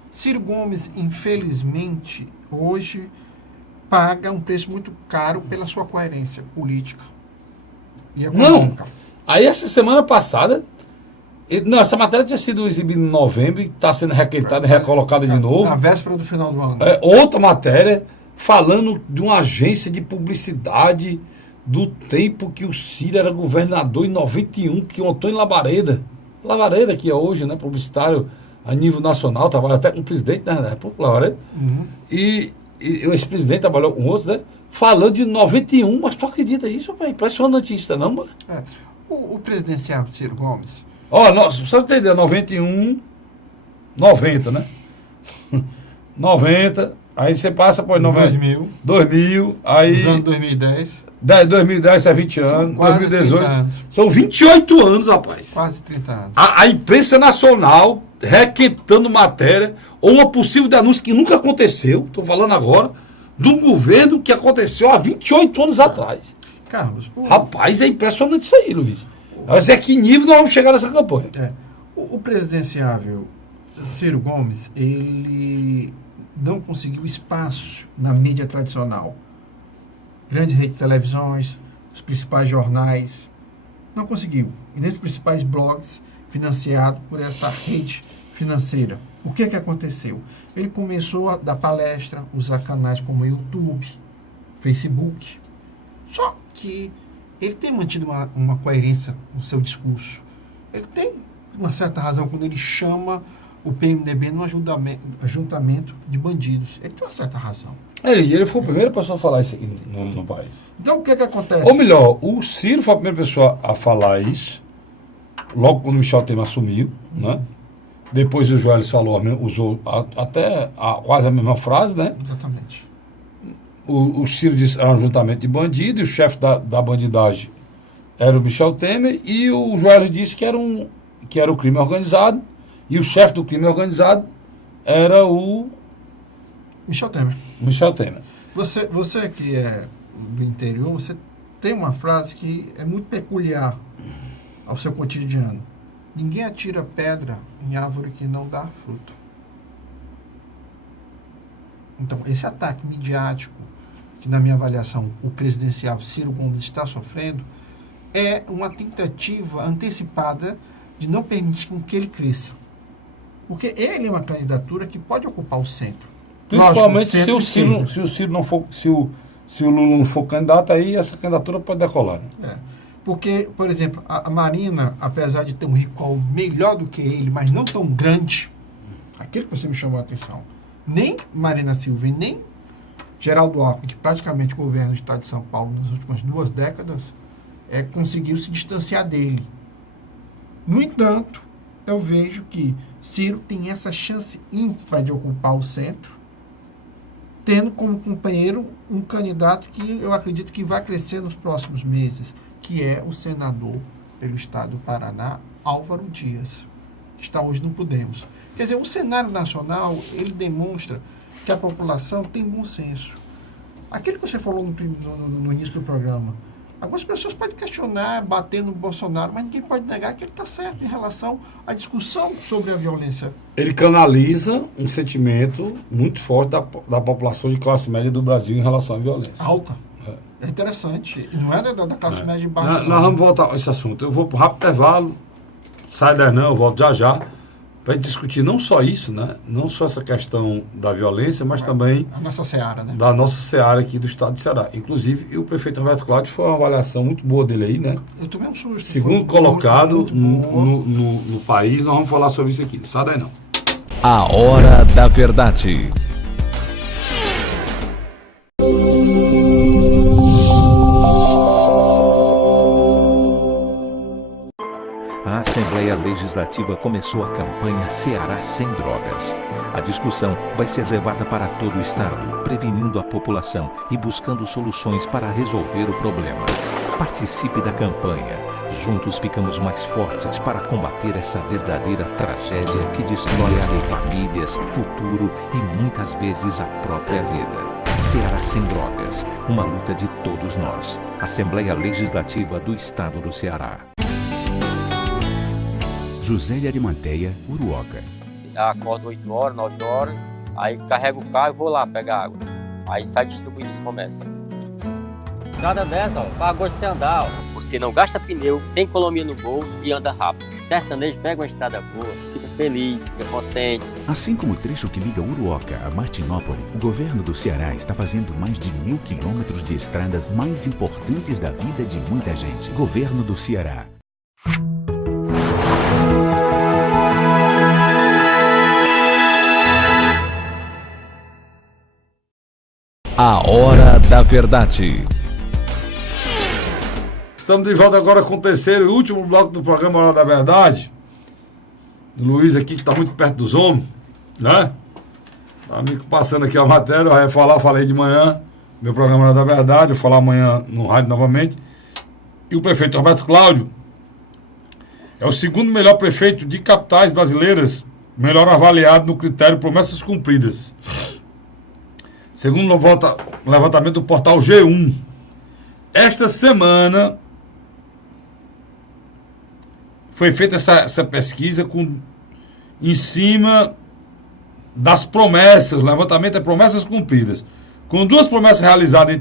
Ciro Gomes, infelizmente, hoje paga um preço muito caro pela sua coerência política. Não, aí essa semana passada, essa matéria tinha sido exibida em novembro e está sendo requentada e recolocada de novo. Na véspera do final do ano. Outra matéria falando de uma agência de publicidade do tempo que o Ciro era governador em 91, que o Antônio Lavareda, que é hoje, né, publicitário a nível nacional, trabalha até com o presidente, né, na época, Lavareda, e esse presidente trabalhou com outros, né? Falando de 91, mas tu acredita isso, pai? Impressionante isso, não, mano? O presidenciável Ciro Gomes. Só você entender, 91, 90, né? 90, aí você passa por 2000, aí. Os anos 2010. 2010 é 20 anos, 2018. São 28 anos, rapaz. Quase 30 anos. A imprensa nacional requentando matéria, ou uma possível denúncia que nunca aconteceu, estou falando agora, do governo que aconteceu há 28 anos atrás. Carlos. Rapaz, é impressionante isso aí, Luiz. Mas é que nível nós vamos chegar nessa campanha? O presidenciável Ciro Gomes, ele não conseguiu espaço na mídia tradicional. Grandes redes de televisões, os principais jornais, não conseguiu. E nem os principais blogs financiados por essa rede financeira. O que aconteceu? Ele começou a dar palestra, usar canais como YouTube, Facebook. Só que ele tem mantido uma coerência no seu discurso. Ele tem uma certa razão quando ele chama o PMDB no ajuntamento de bandidos. Ele tem uma certa razão. Ele foi a primeira pessoa a falar isso aqui no país. Então, o que acontece? Ou melhor, o Ciro foi a primeira pessoa a falar isso, logo quando o Michel Temer assumiu, né? Depois o Joelis falou, usou até quase a mesma frase, né? Exatamente. O Ciro disse era um ajuntamento de bandido, e o chefe da bandidagem era o Michel Temer, e o Joelis disse que era o crime organizado, e o chefe do crime organizado era o Michel Temer. Você que é do interior, você tem uma frase que é muito peculiar ao seu cotidiano. Ninguém atira pedra em árvore que não dá fruto. Então, esse ataque midiático, que na minha avaliação o presidencial Ciro Gomes está sofrendo, é uma tentativa antecipada de não permitir que ele cresça. Porque ele é uma candidatura que pode ocupar o centro. Principalmente Lógico, se o Ciro não for, se o Lula não for candidato, aí essa candidatura pode decolar. Né? Porque, por exemplo, a Marina, apesar de ter um recall melhor do que ele, mas não tão grande, aquele que você me chamou a atenção, nem Marina Silva e nem Geraldo Alckmin, que praticamente governa o estado de São Paulo nas últimas 2 décadas, conseguiu se distanciar dele. No entanto, eu vejo que Ciro tem essa chance ímpar de ocupar o centro, tendo como companheiro um candidato que eu acredito que vai crescer nos próximos meses, que é o senador pelo estado do Paraná, Álvaro Dias, que está hoje no Podemos. Quer dizer, o cenário nacional, ele demonstra que a população tem bom senso. Aquilo que você falou no início do programa, algumas pessoas podem questionar, bater no Bolsonaro, mas ninguém pode negar que ele está certo em relação à discussão sobre a violência. Ele canaliza um sentimento muito forte da população de classe média do Brasil em relação à violência. Alta. É interessante. Não é da classe média de baixo. Nós vamos voltar a esse assunto. Eu vou para um rápido intervalo, sai daí não, eu volto já, para discutir não só isso, né? Não só essa questão da violência, mas também a nossa seara, né? Da nossa seara aqui do estado de Ceará. Inclusive, o prefeito Roberto Cláudio foi uma avaliação muito boa dele aí, né? Eu tomei um susto. Segundo colocado no país, nós vamos falar sobre isso aqui. Não sai daí não. A Hora da Verdade. A Assembleia Legislativa começou a campanha Ceará Sem Drogas. A discussão vai ser levada para todo o estado, prevenindo a população e buscando soluções para resolver o problema. Participe da campanha. Juntos ficamos mais fortes para combater essa verdadeira tragédia que destrói famílias, futuro e muitas vezes a própria vida. Ceará Sem Drogas, uma luta de todos nós. Assembleia Legislativa do Estado do Ceará. José de Arimanteia, Uruoca. Acordo 8 horas, 9 horas, aí carrego o carro e vou lá pegar água. Aí sai distribuindo os comércios. Estrada dessa, paga gosto de você andar. Você não gasta pneu, tem economia no bolso e anda rápido. Sertanejo pega uma estrada boa, fica feliz, fica contente. Assim como o trecho que liga Uruoca a Martinópole, o governo do Ceará está fazendo mais de 1.000 quilômetros de estradas mais importantes da vida de muita gente. Governo do Ceará. A Hora da Verdade. Estamos de volta agora com o terceiro e último bloco do programa Hora da Verdade. O Luiz aqui, que está muito perto dos homens, né? Tá me passando aqui a matéria, eu falei de manhã, meu programa Hora da Verdade, eu vou falar amanhã no rádio novamente. E o prefeito Roberto Cláudio é o segundo melhor prefeito de capitais brasileiras, melhor avaliado no critério promessas cumpridas. Segundo o levantamento do portal G1, esta semana foi feita essa pesquisa em cima das promessas, o levantamento é promessas cumpridas. Com 2 promessas realizadas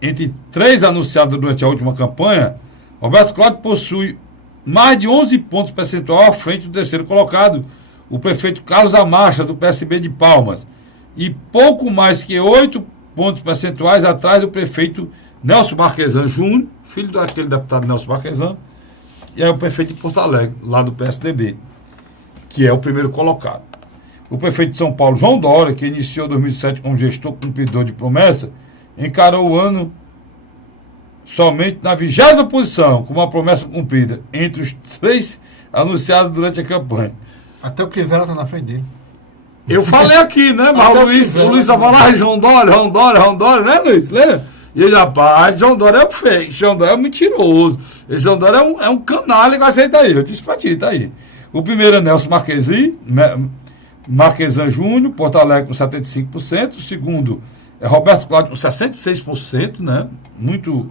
entre 3 anunciadas durante a última campanha, Roberto Cláudio possui mais de 11 pontos percentuais à frente do terceiro colocado, o prefeito Carlos Amacha, do PSB de Palmas, e pouco mais que 8 pontos percentuais atrás do prefeito Nelson Marquesan Júnior, filho daquele deputado Nelson Marquesan, e é o prefeito de Porto Alegre, lá do PSDB, que é o primeiro colocado. O prefeito de São Paulo, João Dória, que iniciou 2007 como gestor cumpridor de promessa, encarou o ano somente na 20ª posição, com uma promessa cumprida entre os 3 anunciados durante a campanha. Até o Crivella está na frente dele. Eu falei aqui, né? Mas o Luiz só falava João Dória, né, Luiz? Lembra? E ele, rapaz, João Dória é fake, João Dória é mentiroso. Esse João Dória é um canalha, igual esse aí tá aí. Eu disse pra ti, tá aí. O primeiro é Nelson Marquesan Júnior, Porto Alegre com 75%. O segundo é Roberto Cláudio com 66%, né? Muito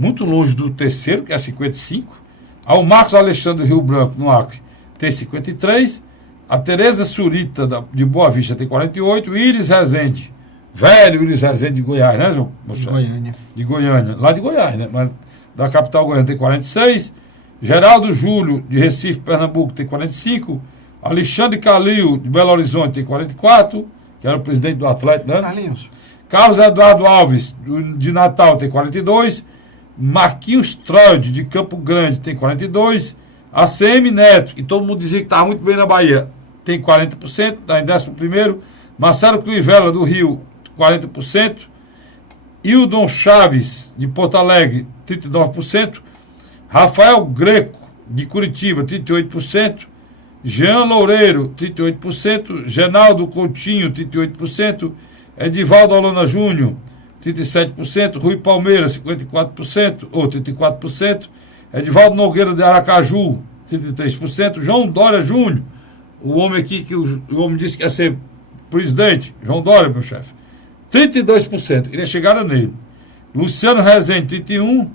muito longe do terceiro, que é 55. Ao Marcos Alexandre do Rio Branco, no Acre, tem 53. A Tereza Surita, de Boa Vista, tem 48. Iris Rezende, velho Iris Rezende de Goiás, né, João? De Goiânia. De Goiânia, lá de Goiás, né? Mas da capital Goiânia tem 46. Geraldo Júlio, de Recife, Pernambuco, tem 45. Alexandre Calil, de Belo Horizonte, tem 44, que era o presidente do Atlético, né? Carlinhos. Carlos Eduardo Alves, de Natal, tem 42. Marquinhos Troide, de Campo Grande, tem 42. ACM Neto, que todo mundo dizia que estava muito bem na Bahia, tem 40%, está em 11º. Marcelo Crivella, do Rio, 40%. Hildon Chaves, de Porto Alegre, 39%. Rafael Greco, de Curitiba, 38%. Jean Loureiro, 38%. Genaldo Coutinho, 38%. Edivaldo Holanda Júnior, 37%. Rui Palmeira, 54%, ou 34%. Edivaldo Nogueira de Aracaju, 33%. João Dória Júnior, o homem aqui que o homem disse que ia ser presidente, João Dória, meu chefe, 32%. Queria chegar nele. Luciano Rezende, 31%,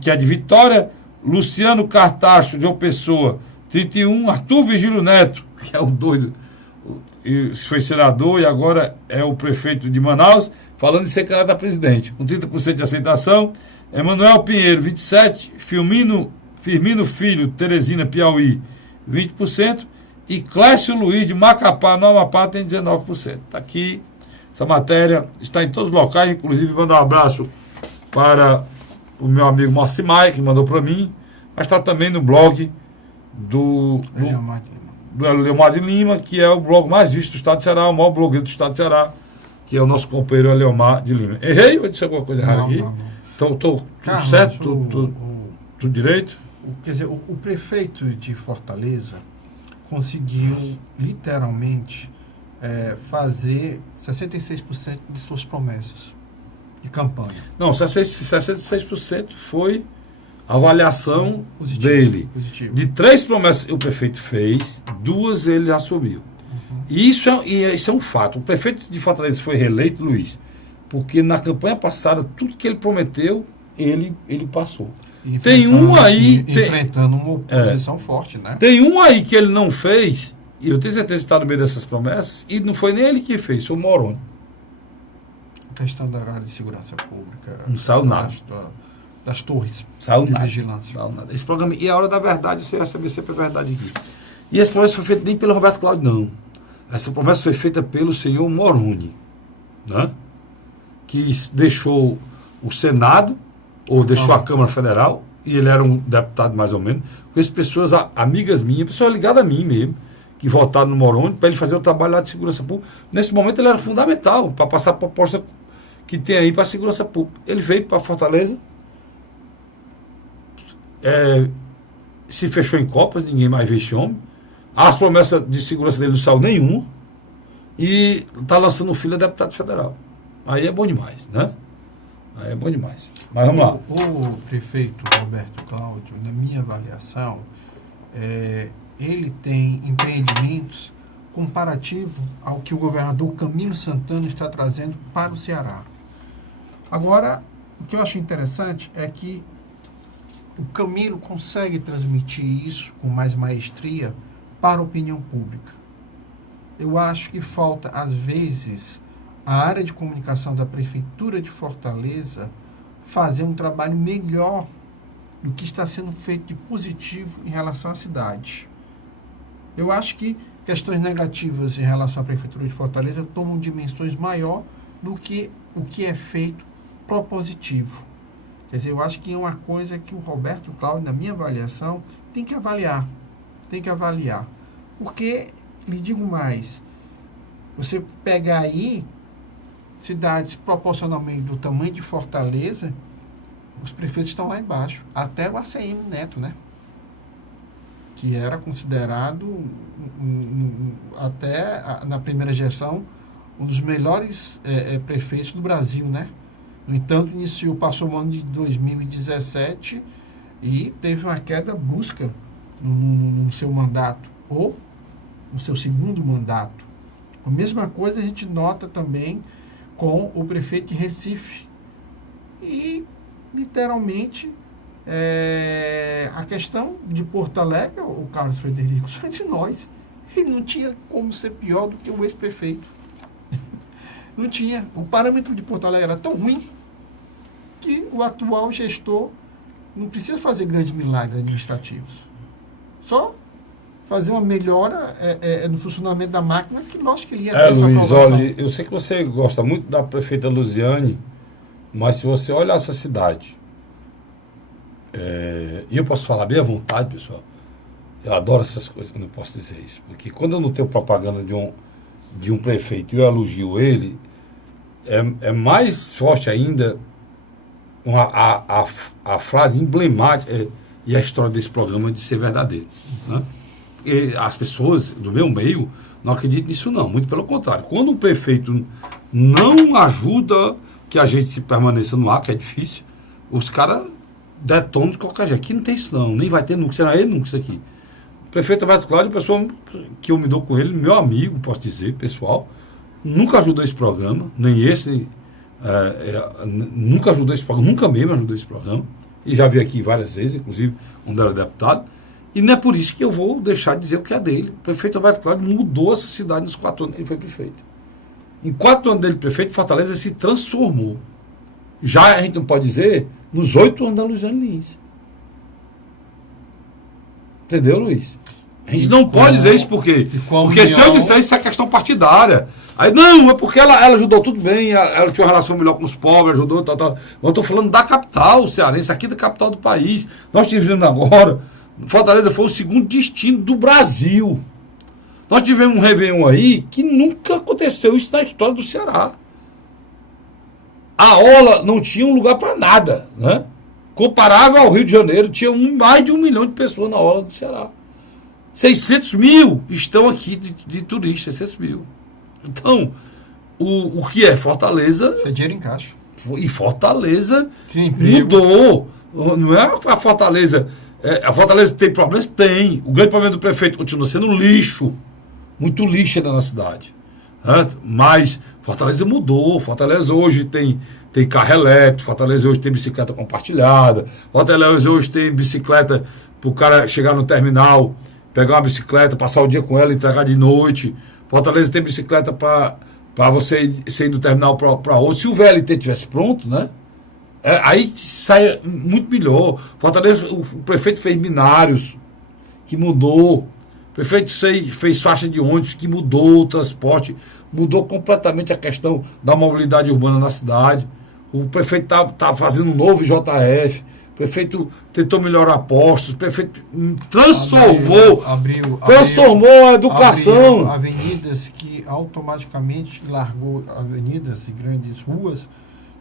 que é de Vitória. Luciano Cartacho, de João Pessoa, 31%. Arthur Vigílio Neto, que é o doido, foi senador e agora é o prefeito de Manaus, falando de ser candidato a presidente, com 30% de aceitação. Emanuel Pinheiro, 27%. Firmino Filho, Teresina, Piauí, 20%. E Clécio Luiz, de Macapá, no Amapá, tem 19%. Está aqui, essa matéria está em todos os locais, inclusive mandar um abraço para o meu amigo Marcimaia, que mandou para mim, mas está também no blog do Eleomar de Lima, que é o blog mais visto do estado de Ceará, o maior blogueiro do estado de Ceará, que é o nosso companheiro Eleomar de Lima. Errei ou eu disse alguma coisa errada aqui? Não. Então, tudo certo? Tudo direito? Quer dizer, o prefeito de Fortaleza conseguiu, literalmente, fazer 66% de suas promessas de campanha. Não, 66% foi a avaliação dele. Positivo. De 3 promessas que o prefeito fez, 2 ele assumiu. E isso é um fato. O prefeito de Fortaleza foi reeleito, Luiz, porque na campanha passada, tudo que ele prometeu, ele passou. Tem um aí... Enfrentando uma oposição forte, né? Tem um aí que ele não fez, e eu tenho certeza que está no meio dessas promessas, e não foi nem ele que fez, foi o Moroni. A questão da área de segurança pública. Não saiu nada. Das torres. Saiu de nada. vigilância. Saiu nada. Esse programa, e a hora da verdade, você vai saber sempre a verdade aqui. E essa promessa foi feita nem pelo Roberto Cláudio, não. Essa promessa foi feita pelo senhor Moroni, né? Que deixou o Senado, ou deixou a Câmara Federal, e ele era um deputado mais ou menos, com essas pessoas, amigas minhas, pessoas ligadas a mim mesmo, que votaram no Moroni para ele fazer o trabalho lá de segurança pública. Nesse momento ele era fundamental para passar a proposta que tem aí para a segurança pública. Ele veio para Fortaleza, se fechou em Copas, ninguém mais vê esse homem. As promessas de segurança dele não saiu nenhuma, e está lançando um filho a deputado federal. Aí é bom demais, né? Aí é bom demais. Mas vamos lá. O prefeito Roberto Cláudio, na minha avaliação, ele tem empreendimentos comparativo ao que o governador Camilo Santana está trazendo para o Ceará. Agora, o que eu acho interessante é que o Camilo consegue transmitir isso com mais maestria para a opinião pública. Eu acho que falta, às vezes, a área de comunicação da Prefeitura de Fortaleza fazer um trabalho melhor do que está sendo feito de positivo em relação à cidade. Eu acho que questões negativas em relação à Prefeitura de Fortaleza tomam dimensões maior do que o que é feito propositivo. Quer dizer, eu acho que é uma coisa que o Roberto Cláudio, na minha avaliação, tem que avaliar. Porque, lhe digo mais, você pegar aí cidades proporcionalmente do tamanho de Fortaleza, os prefeitos estão lá embaixo. Até o ACM Neto, né? Que era considerado, até na primeira gestão, um dos melhores prefeitos do Brasil, né? No entanto, passou o ano de 2017 e teve uma queda brusca no seu mandato, ou no seu segundo mandato. A mesma coisa a gente nota também com o prefeito de Recife. E literalmente, a questão de Porto Alegre, o Carlos Frederico, só entre nós, ele não tinha como ser pior do que o ex-prefeito. Não tinha. O parâmetro de Porto Alegre era tão ruim que o atual gestor não precisa fazer grandes milagres administrativos. Só fazer uma melhora no funcionamento da máquina, que lógico que ele ia ter essa Luiz, aprovação. olha, eu sei que você gosta muito da prefeita Luziane, mas se você olhar essa cidade, e eu posso falar bem à vontade, pessoal, eu adoro essas coisas, eu não posso dizer isso, porque quando eu não tenho propaganda de um prefeito e eu elogio ele, é mais forte ainda a frase emblemática e a história desse programa de ser verdadeiro. Né? E as pessoas do meu meio não acreditam nisso não, muito pelo contrário. Quando o prefeito não ajuda que a gente se permaneça no ar, que é difícil, os caras detonam de qualquer jeito. Aqui não tem isso não, nem vai ter nunca, será ele nunca isso aqui. O prefeito Alberto Cláudio, pessoa que eu me dou com ele, meu amigo, posso dizer, pessoal, nunca ajudou esse programa, nem esse, nunca ajudou esse programa, nunca mesmo ajudou esse programa, e já vi aqui várias vezes, inclusive quando era deputado, e não é por isso que eu vou deixar de dizer o que é dele. O prefeito Alberto Cláudio mudou essa cidade nos 4 anos que ele foi prefeito. Em 4 anos dele prefeito, Fortaleza se transformou. Já a gente não pode dizer nos 8 anos da Luziane Lins. Entendeu, Luiz? A gente não pode dizer isso por quê? Porque se eu disser isso é questão partidária. Aí, não, é porque ela ajudou tudo bem, ela tinha uma relação melhor com os pobres, ajudou, tal. Mas eu estou falando da capital cearense, aqui da capital do país. Nós tivemos agora, Fortaleza foi o segundo destino do Brasil. Nós tivemos um Réveillon aí que nunca aconteceu isso na história do Ceará. A orla não tinha um lugar para nada, né? Comparável ao Rio de Janeiro, tinha mais de 1 milhão de pessoas na orla do Ceará. 600 mil estão aqui de turistas, 600 mil. Então, o que é Fortaleza... Isso é dinheiro em caixa. E Fortaleza mudou. Não é a Fortaleza... a Fortaleza tem problemas? Tem. O grande problema do prefeito continua sendo lixo. Muito lixo ainda na cidade. Mas Fortaleza mudou. Fortaleza hoje tem carro elétrico. Fortaleza hoje tem bicicleta compartilhada. Fortaleza hoje tem bicicleta para o cara chegar no terminal, pegar uma bicicleta, passar o dia com ela e entregar de noite. Fortaleza tem bicicleta para você ir do terminal para outro. Se o VLT tivesse pronto, né? Aí sai muito melhor. Fortaleza, o prefeito fez binários, que mudou. O prefeito fez faixa de ônibus, que mudou o transporte, mudou completamente a questão da mobilidade urbana na cidade. O prefeito está fazendo um novo JF. O prefeito tentou melhorar postos. O prefeito transformou a educação. Abriu avenidas que automaticamente largou avenidas e grandes ruas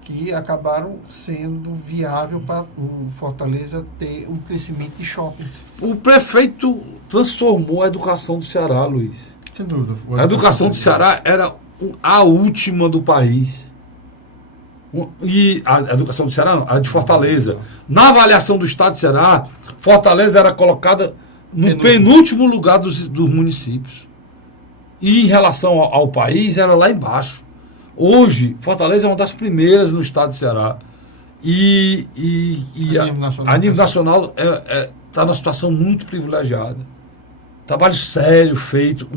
que acabaram sendo viável para o Fortaleza ter um crescimento de shoppings. O prefeito transformou a educação do Ceará, Luiz. Sem dúvida. A educação do Ceará era a última do país. E a educação do Ceará, a de Fortaleza. Na avaliação do Estado do Ceará, Fortaleza era colocada no penúltimo lugar dos municípios. E em relação ao país, era lá embaixo. Hoje, Fortaleza é uma das primeiras no estado do Ceará. E a nível nacional está numa situação muito privilegiada. Trabalho sério, feito,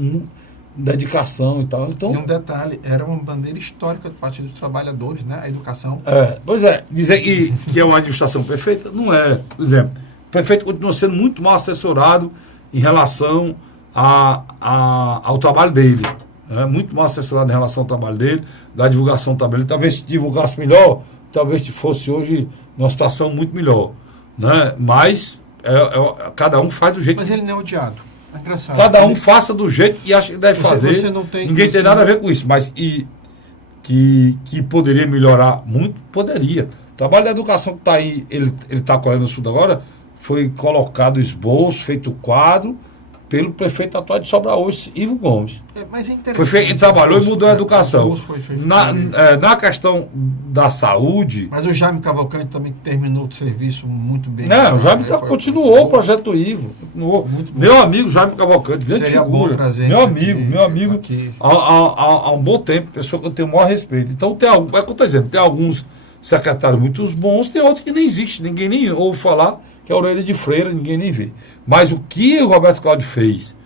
dedicação e tal. Então, e um detalhe, era uma bandeira histórica do Partido dos Trabalhadores, né? A educação. Pois é, dizer que é uma administração perfeita, não é. Por exemplo, o prefeito continua sendo muito mal assessorado em relação ao trabalho dele. Muito mal assessorado em relação ao trabalho dele, da divulgação do trabalho dele. Talvez se divulgasse melhor, talvez fosse hoje numa situação muito melhor. Né? Mas cada um faz do jeito. Mas ele não é odiado. É engraçado. Cada um faça do jeito que acha que deve fazer. Ninguém tem nada a ver com isso. Mas que poderia melhorar muito, poderia. O trabalho da educação que está aí, ele está correndo no sul agora, foi colocado esboço, feito quadro, pelo prefeito atual de Sobraújo, Ivo Gomes. Mas é interessante. Ele trabalhou e mudou a educação. Na questão da saúde... Mas o Jaime Cavalcante também terminou o serviço muito bem. Não, o Jaime continuou o projeto do Ivo. Meu amigo Jaime Cavalcante, grande Seria figura. Bom trazer meu amigo há um bom tempo, pessoa que eu tenho o maior respeito. Então, é o que eu estou dizendo, tem alguns secretários muito bons, tem outros que nem existe, ninguém nem ouve falar, que é a orelha de freira, ninguém nem vê. Mas o que o Roberto Cláudio fez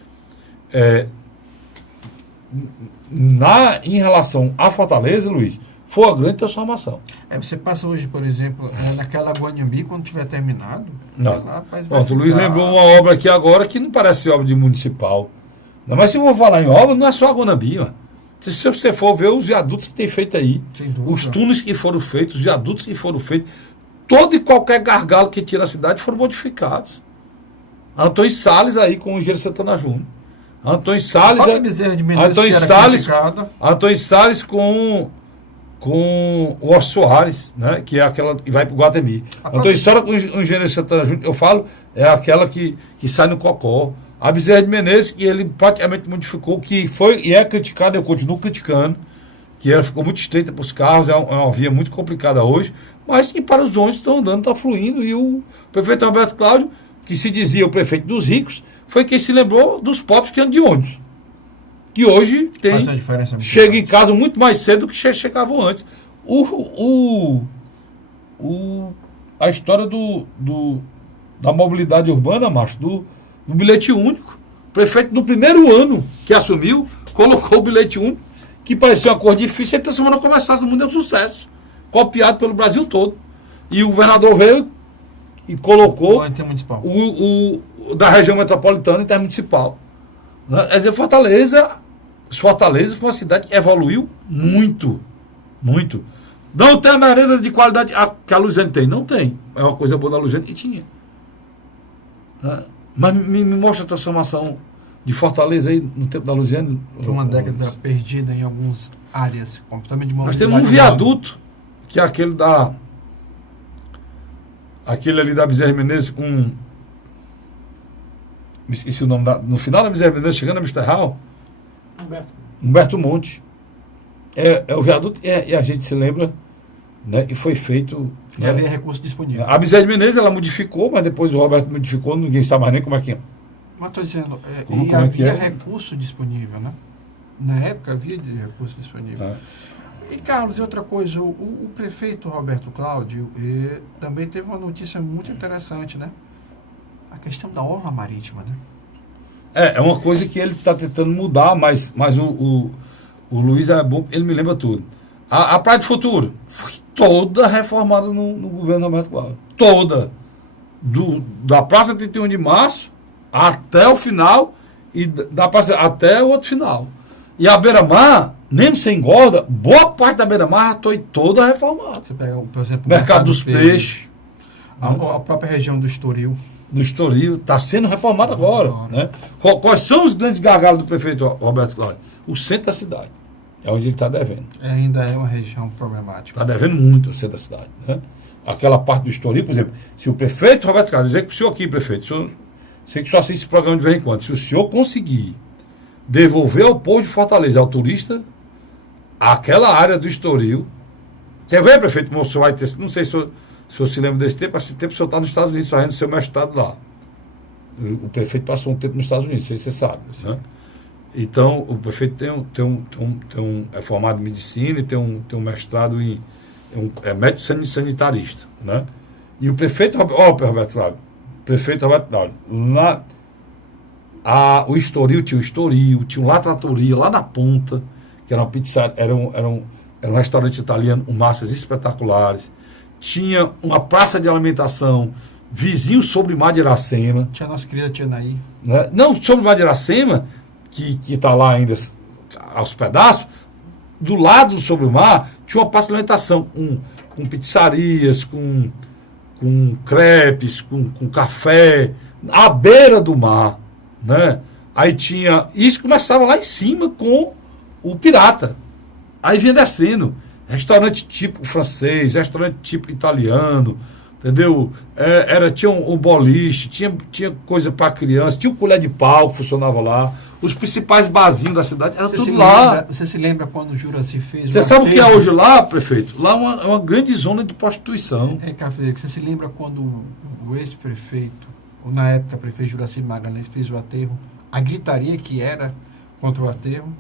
em relação à Fortaleza, Luiz, foi uma grande transformação. Você passa hoje, por exemplo, naquela Guanhambi, quando tiver terminado. Não. Lá, rapaz, Pronto, o Luiz lembrou uma obra aqui agora que não parece obra de municipal. Não, mas se eu vou falar em obra, não é só a Guanambi, ó. Se você for ver os viadutos que tem feito aí, os túneis que foram feitos, os viadutos que foram feitos, todo e qualquer gargalo que tira a cidade foram modificados. Antônio Salles aí com o engenheiro Santana Júnior. Antônio Salles. Antônio Salles com o Oscar Soares, né? Que é aquela que vai para o Guatemi. Antônio Salles com o engenheiro Santana Júnior, eu falo, é aquela que sai no Cocó. A Bezerra de Menezes, que ele praticamente modificou, que foi e é criticado, eu continuo criticando, que ela ficou muito estreita para os carros, é uma via muito complicada hoje, mas que para os ônibus estão andando, está fluindo, e o prefeito Roberto Cláudio, que se dizia o prefeito dos ricos, foi quem se lembrou dos pobres que andam de ônibus. Que hoje chega em casa muito mais cedo do que chegavam antes. A história da mobilidade urbana, Márcio, do bilhete único. O prefeito, no primeiro ano que assumiu, colocou o bilhete único, que parecia uma coisa difícil, e transformou como mais fácil do mundo, é um sucesso. Copiado pelo Brasil todo. E o governador veio e colocou o da região metropolitana intermunicipal. Quer dizer, Fortaleza foi uma cidade que evoluiu muito. Muito. Não tem a merenda de qualidade que a Luziane tem. Não tem. É uma coisa boa da Luziane que tinha. Mas me mostra a transformação de Fortaleza aí no tempo da Luziane. Foi uma década perdida em algumas áreas, completamente de mobilidade. Nós temos um viaduto, que é aquele ali da Bezerra Menezes com... Me esqueci o nome no final da Bezerra Menezes, chegando a Mr. Hall. Humberto Monte. É o viaduto e a gente se lembra, né? E foi feito... E havia recurso disponível. A Bezerra de Menezes, ela modificou, mas depois o Roberto modificou, ninguém sabe mais nem como é que é. Mas estou dizendo, havia recurso disponível, né? Na época havia recurso disponível. E, Carlos, e outra coisa, o prefeito Roberto Cláudio também teve uma notícia muito interessante, né? A questão da orla marítima, né? É uma coisa que ele está tentando mudar, mas o Luiz é bom, ele me lembra tudo. A Praia do Futuro foi toda reformada no governo Roberto Cláudio. Toda. Da Praça 31 de Março até o final e da praça até o outro final. E a Beira-Mar, mesmo sem engorda, boa parte da Beira-Mar foi toda reformada. Você pega, por exemplo, Mercado dos Peixes. A própria região do Estoril. Do Estoril, está sendo reformado agora. Né? Quais são os grandes gargalos do prefeito Roberto Cláudio? O centro da cidade. É onde ele está devendo. Ainda é uma região problemática. Está devendo muito o centro da cidade. Né? Aquela parte do Estoril, por exemplo, se o prefeito Roberto Cláudio, dizer que o senhor aqui, prefeito, sei que só assiste esse programa de vez em quando, se o senhor conseguir devolver ao povo de Fortaleza, ao turista, aquela área do Estoril, quer ver, prefeito, o senhor vai ter, não sei se o senhor se lembra desse tempo, esse tempo o senhor está nos Estados Unidos fazendo seu mestrado lá. O prefeito passou um tempo nos Estados Unidos, não sei se você sabe, né? Então, o prefeito é formado em medicina e tem um mestrado é médico sanitarista, né? E o prefeito Roberto Cláudio, o Estoril tinha uma latratoria lá na ponta, que era uma pizzaria, era um restaurante italiano com massas espetaculares, tinha uma praça de alimentação vizinho sobre o Mar de Iracema. Tinha a nossa querida Tia Naí. Né? Não, sobre o Mar de Iracema, que está lá ainda aos pedaços, do lado sobre o mar, tinha uma praça de alimentação com pizzarias, com crepes, com café, à beira do mar. Né? Aí tinha... Isso começava lá em cima com o Pirata. Aí vinha descendo. Restaurante tipo francês, restaurante tipo italiano, entendeu? Tinha um boliche, tinha coisa para criança, tinha um colher de pau que funcionava lá. Os principais barzinhos da cidade eram tudo lá. Você se lembra quando o Juraci fez... Você sabe o que é hoje lá, prefeito? Lá é uma grande zona de prostituição. Você se lembra quando o ex-prefeito, ou na época prefeito Juraci Magalhães, fez o aterro, a gritaria que era contra o aterro?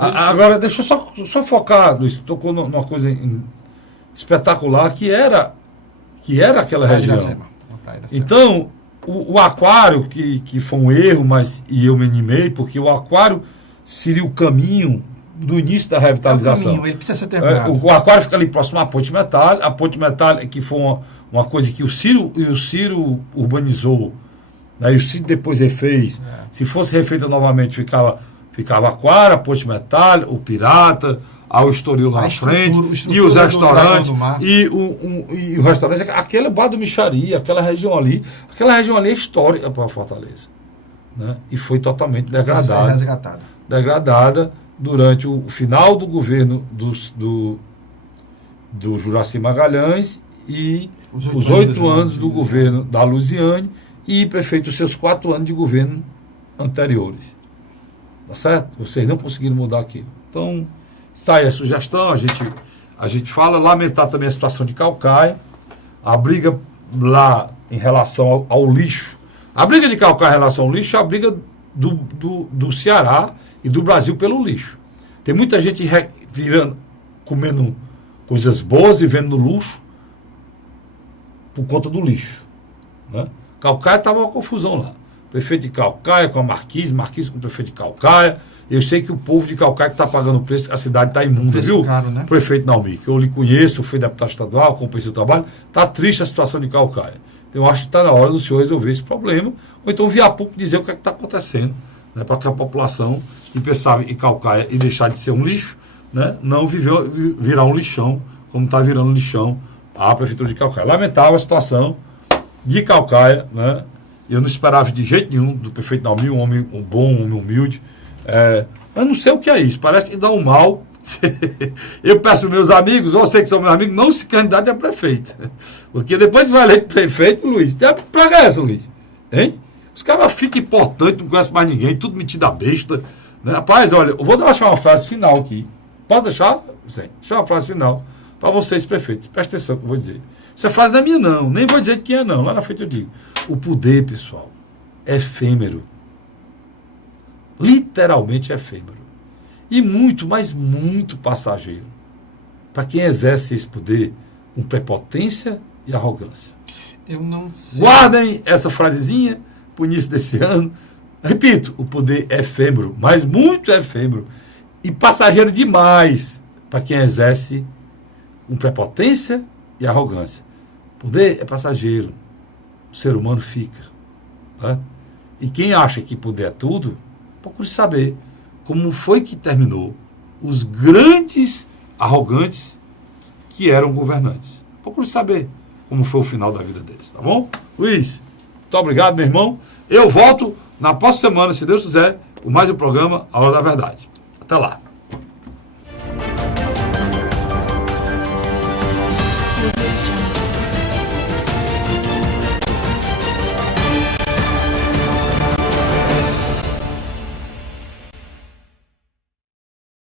Agora, deixa eu só focar, Luiz, tocou numa coisa espetacular que era aquela região. Então, o aquário, que foi um erro, e eu me animei, porque o aquário seria o caminho do início da revitalização. Ele precisa ser terminado. O aquário fica ali próximo à Ponte Metálica. A Ponte Metálica, que foi uma coisa que o Ciro urbanizou, né, e o Ciro depois refez. Se fosse refeita novamente, ficava aquário, a Ponte Metálica, o Pirata, o Estoril lá na frente, e os restaurantes, e o restaurante, aquele bar do Micharia, aquela região ali é histórica para Fortaleza, né? E foi totalmente degradada durante o final do governo do Juraci Magalhães e os 8 anos do governo da Luziane e prefeito os seus 4 anos de governo anteriores. Tá certo? Vocês não conseguiram mudar aquilo. Então, está aí a sugestão, a gente fala, lamentar também a situação de Caucaia, a briga lá em relação ao lixo. A briga de Caucaia em relação ao lixo é a briga do Ceará e do Brasil pelo lixo. Tem muita gente comendo coisas boas e vendo no luxo por conta do lixo, né? Caucaia estava uma confusão lá. Prefeito de Caucaia com a Marquise com o prefeito de Caucaia. Eu sei que o povo de Caucaia que está pagando o preço, a cidade está imunda, viu? Caro, né? Prefeito Naumi, que eu lhe conheço, fui deputado estadual, acompanhei seu trabalho, está triste a situação de Caucaia. Então, eu acho que está na hora do senhor resolver esse problema, ou então vir a público dizer o que é que está acontecendo, né, para que a população que pensava em Caucaia e deixar de ser um lixo, né, não virar um lixão, como está virando lixão a prefeitura de Caucaia. Lamentável a situação de Caucaia, né? Eu não esperava de jeito nenhum do prefeito Naumi, um homem bom, um homem humilde. Mas não sei o que é isso, parece que dá um mal. Eu peço aos meus amigos, você que são meus amigos, não se candidate a prefeito. Porque depois que vai eleito prefeito, Luiz, tem a praga essa, Luiz. Hein? Os caras ficam importantes, não conhecem mais ninguém, tudo metido a besta. Né? Rapaz, olha, eu vou deixar uma frase final aqui. Posso deixar? Sim, deixar uma frase final para vocês, prefeitos. Presta atenção que eu vou dizer. Essa frase não é minha, não. Nem vou dizer quem é, não. Lá na frente eu digo. O poder, pessoal, é efêmero. Literalmente efêmero. E muito, mas muito passageiro. Para quem exerce esse poder com prepotência e arrogância. Eu não sei. Guardem essa frasezinha para o início desse ano. Repito, o poder é efêmero, mas muito efêmero. E passageiro demais para quem exerce com prepotência e arrogância. Poder é passageiro. O ser humano fica. Tá? E quem acha que poder é tudo, procure saber como foi que terminou os grandes arrogantes que eram governantes. Procure saber como foi o final da vida deles, tá bom? Luiz, muito obrigado, meu irmão. Eu volto na próxima semana, se Deus quiser, com mais um programa A Hora da Verdade. Até lá.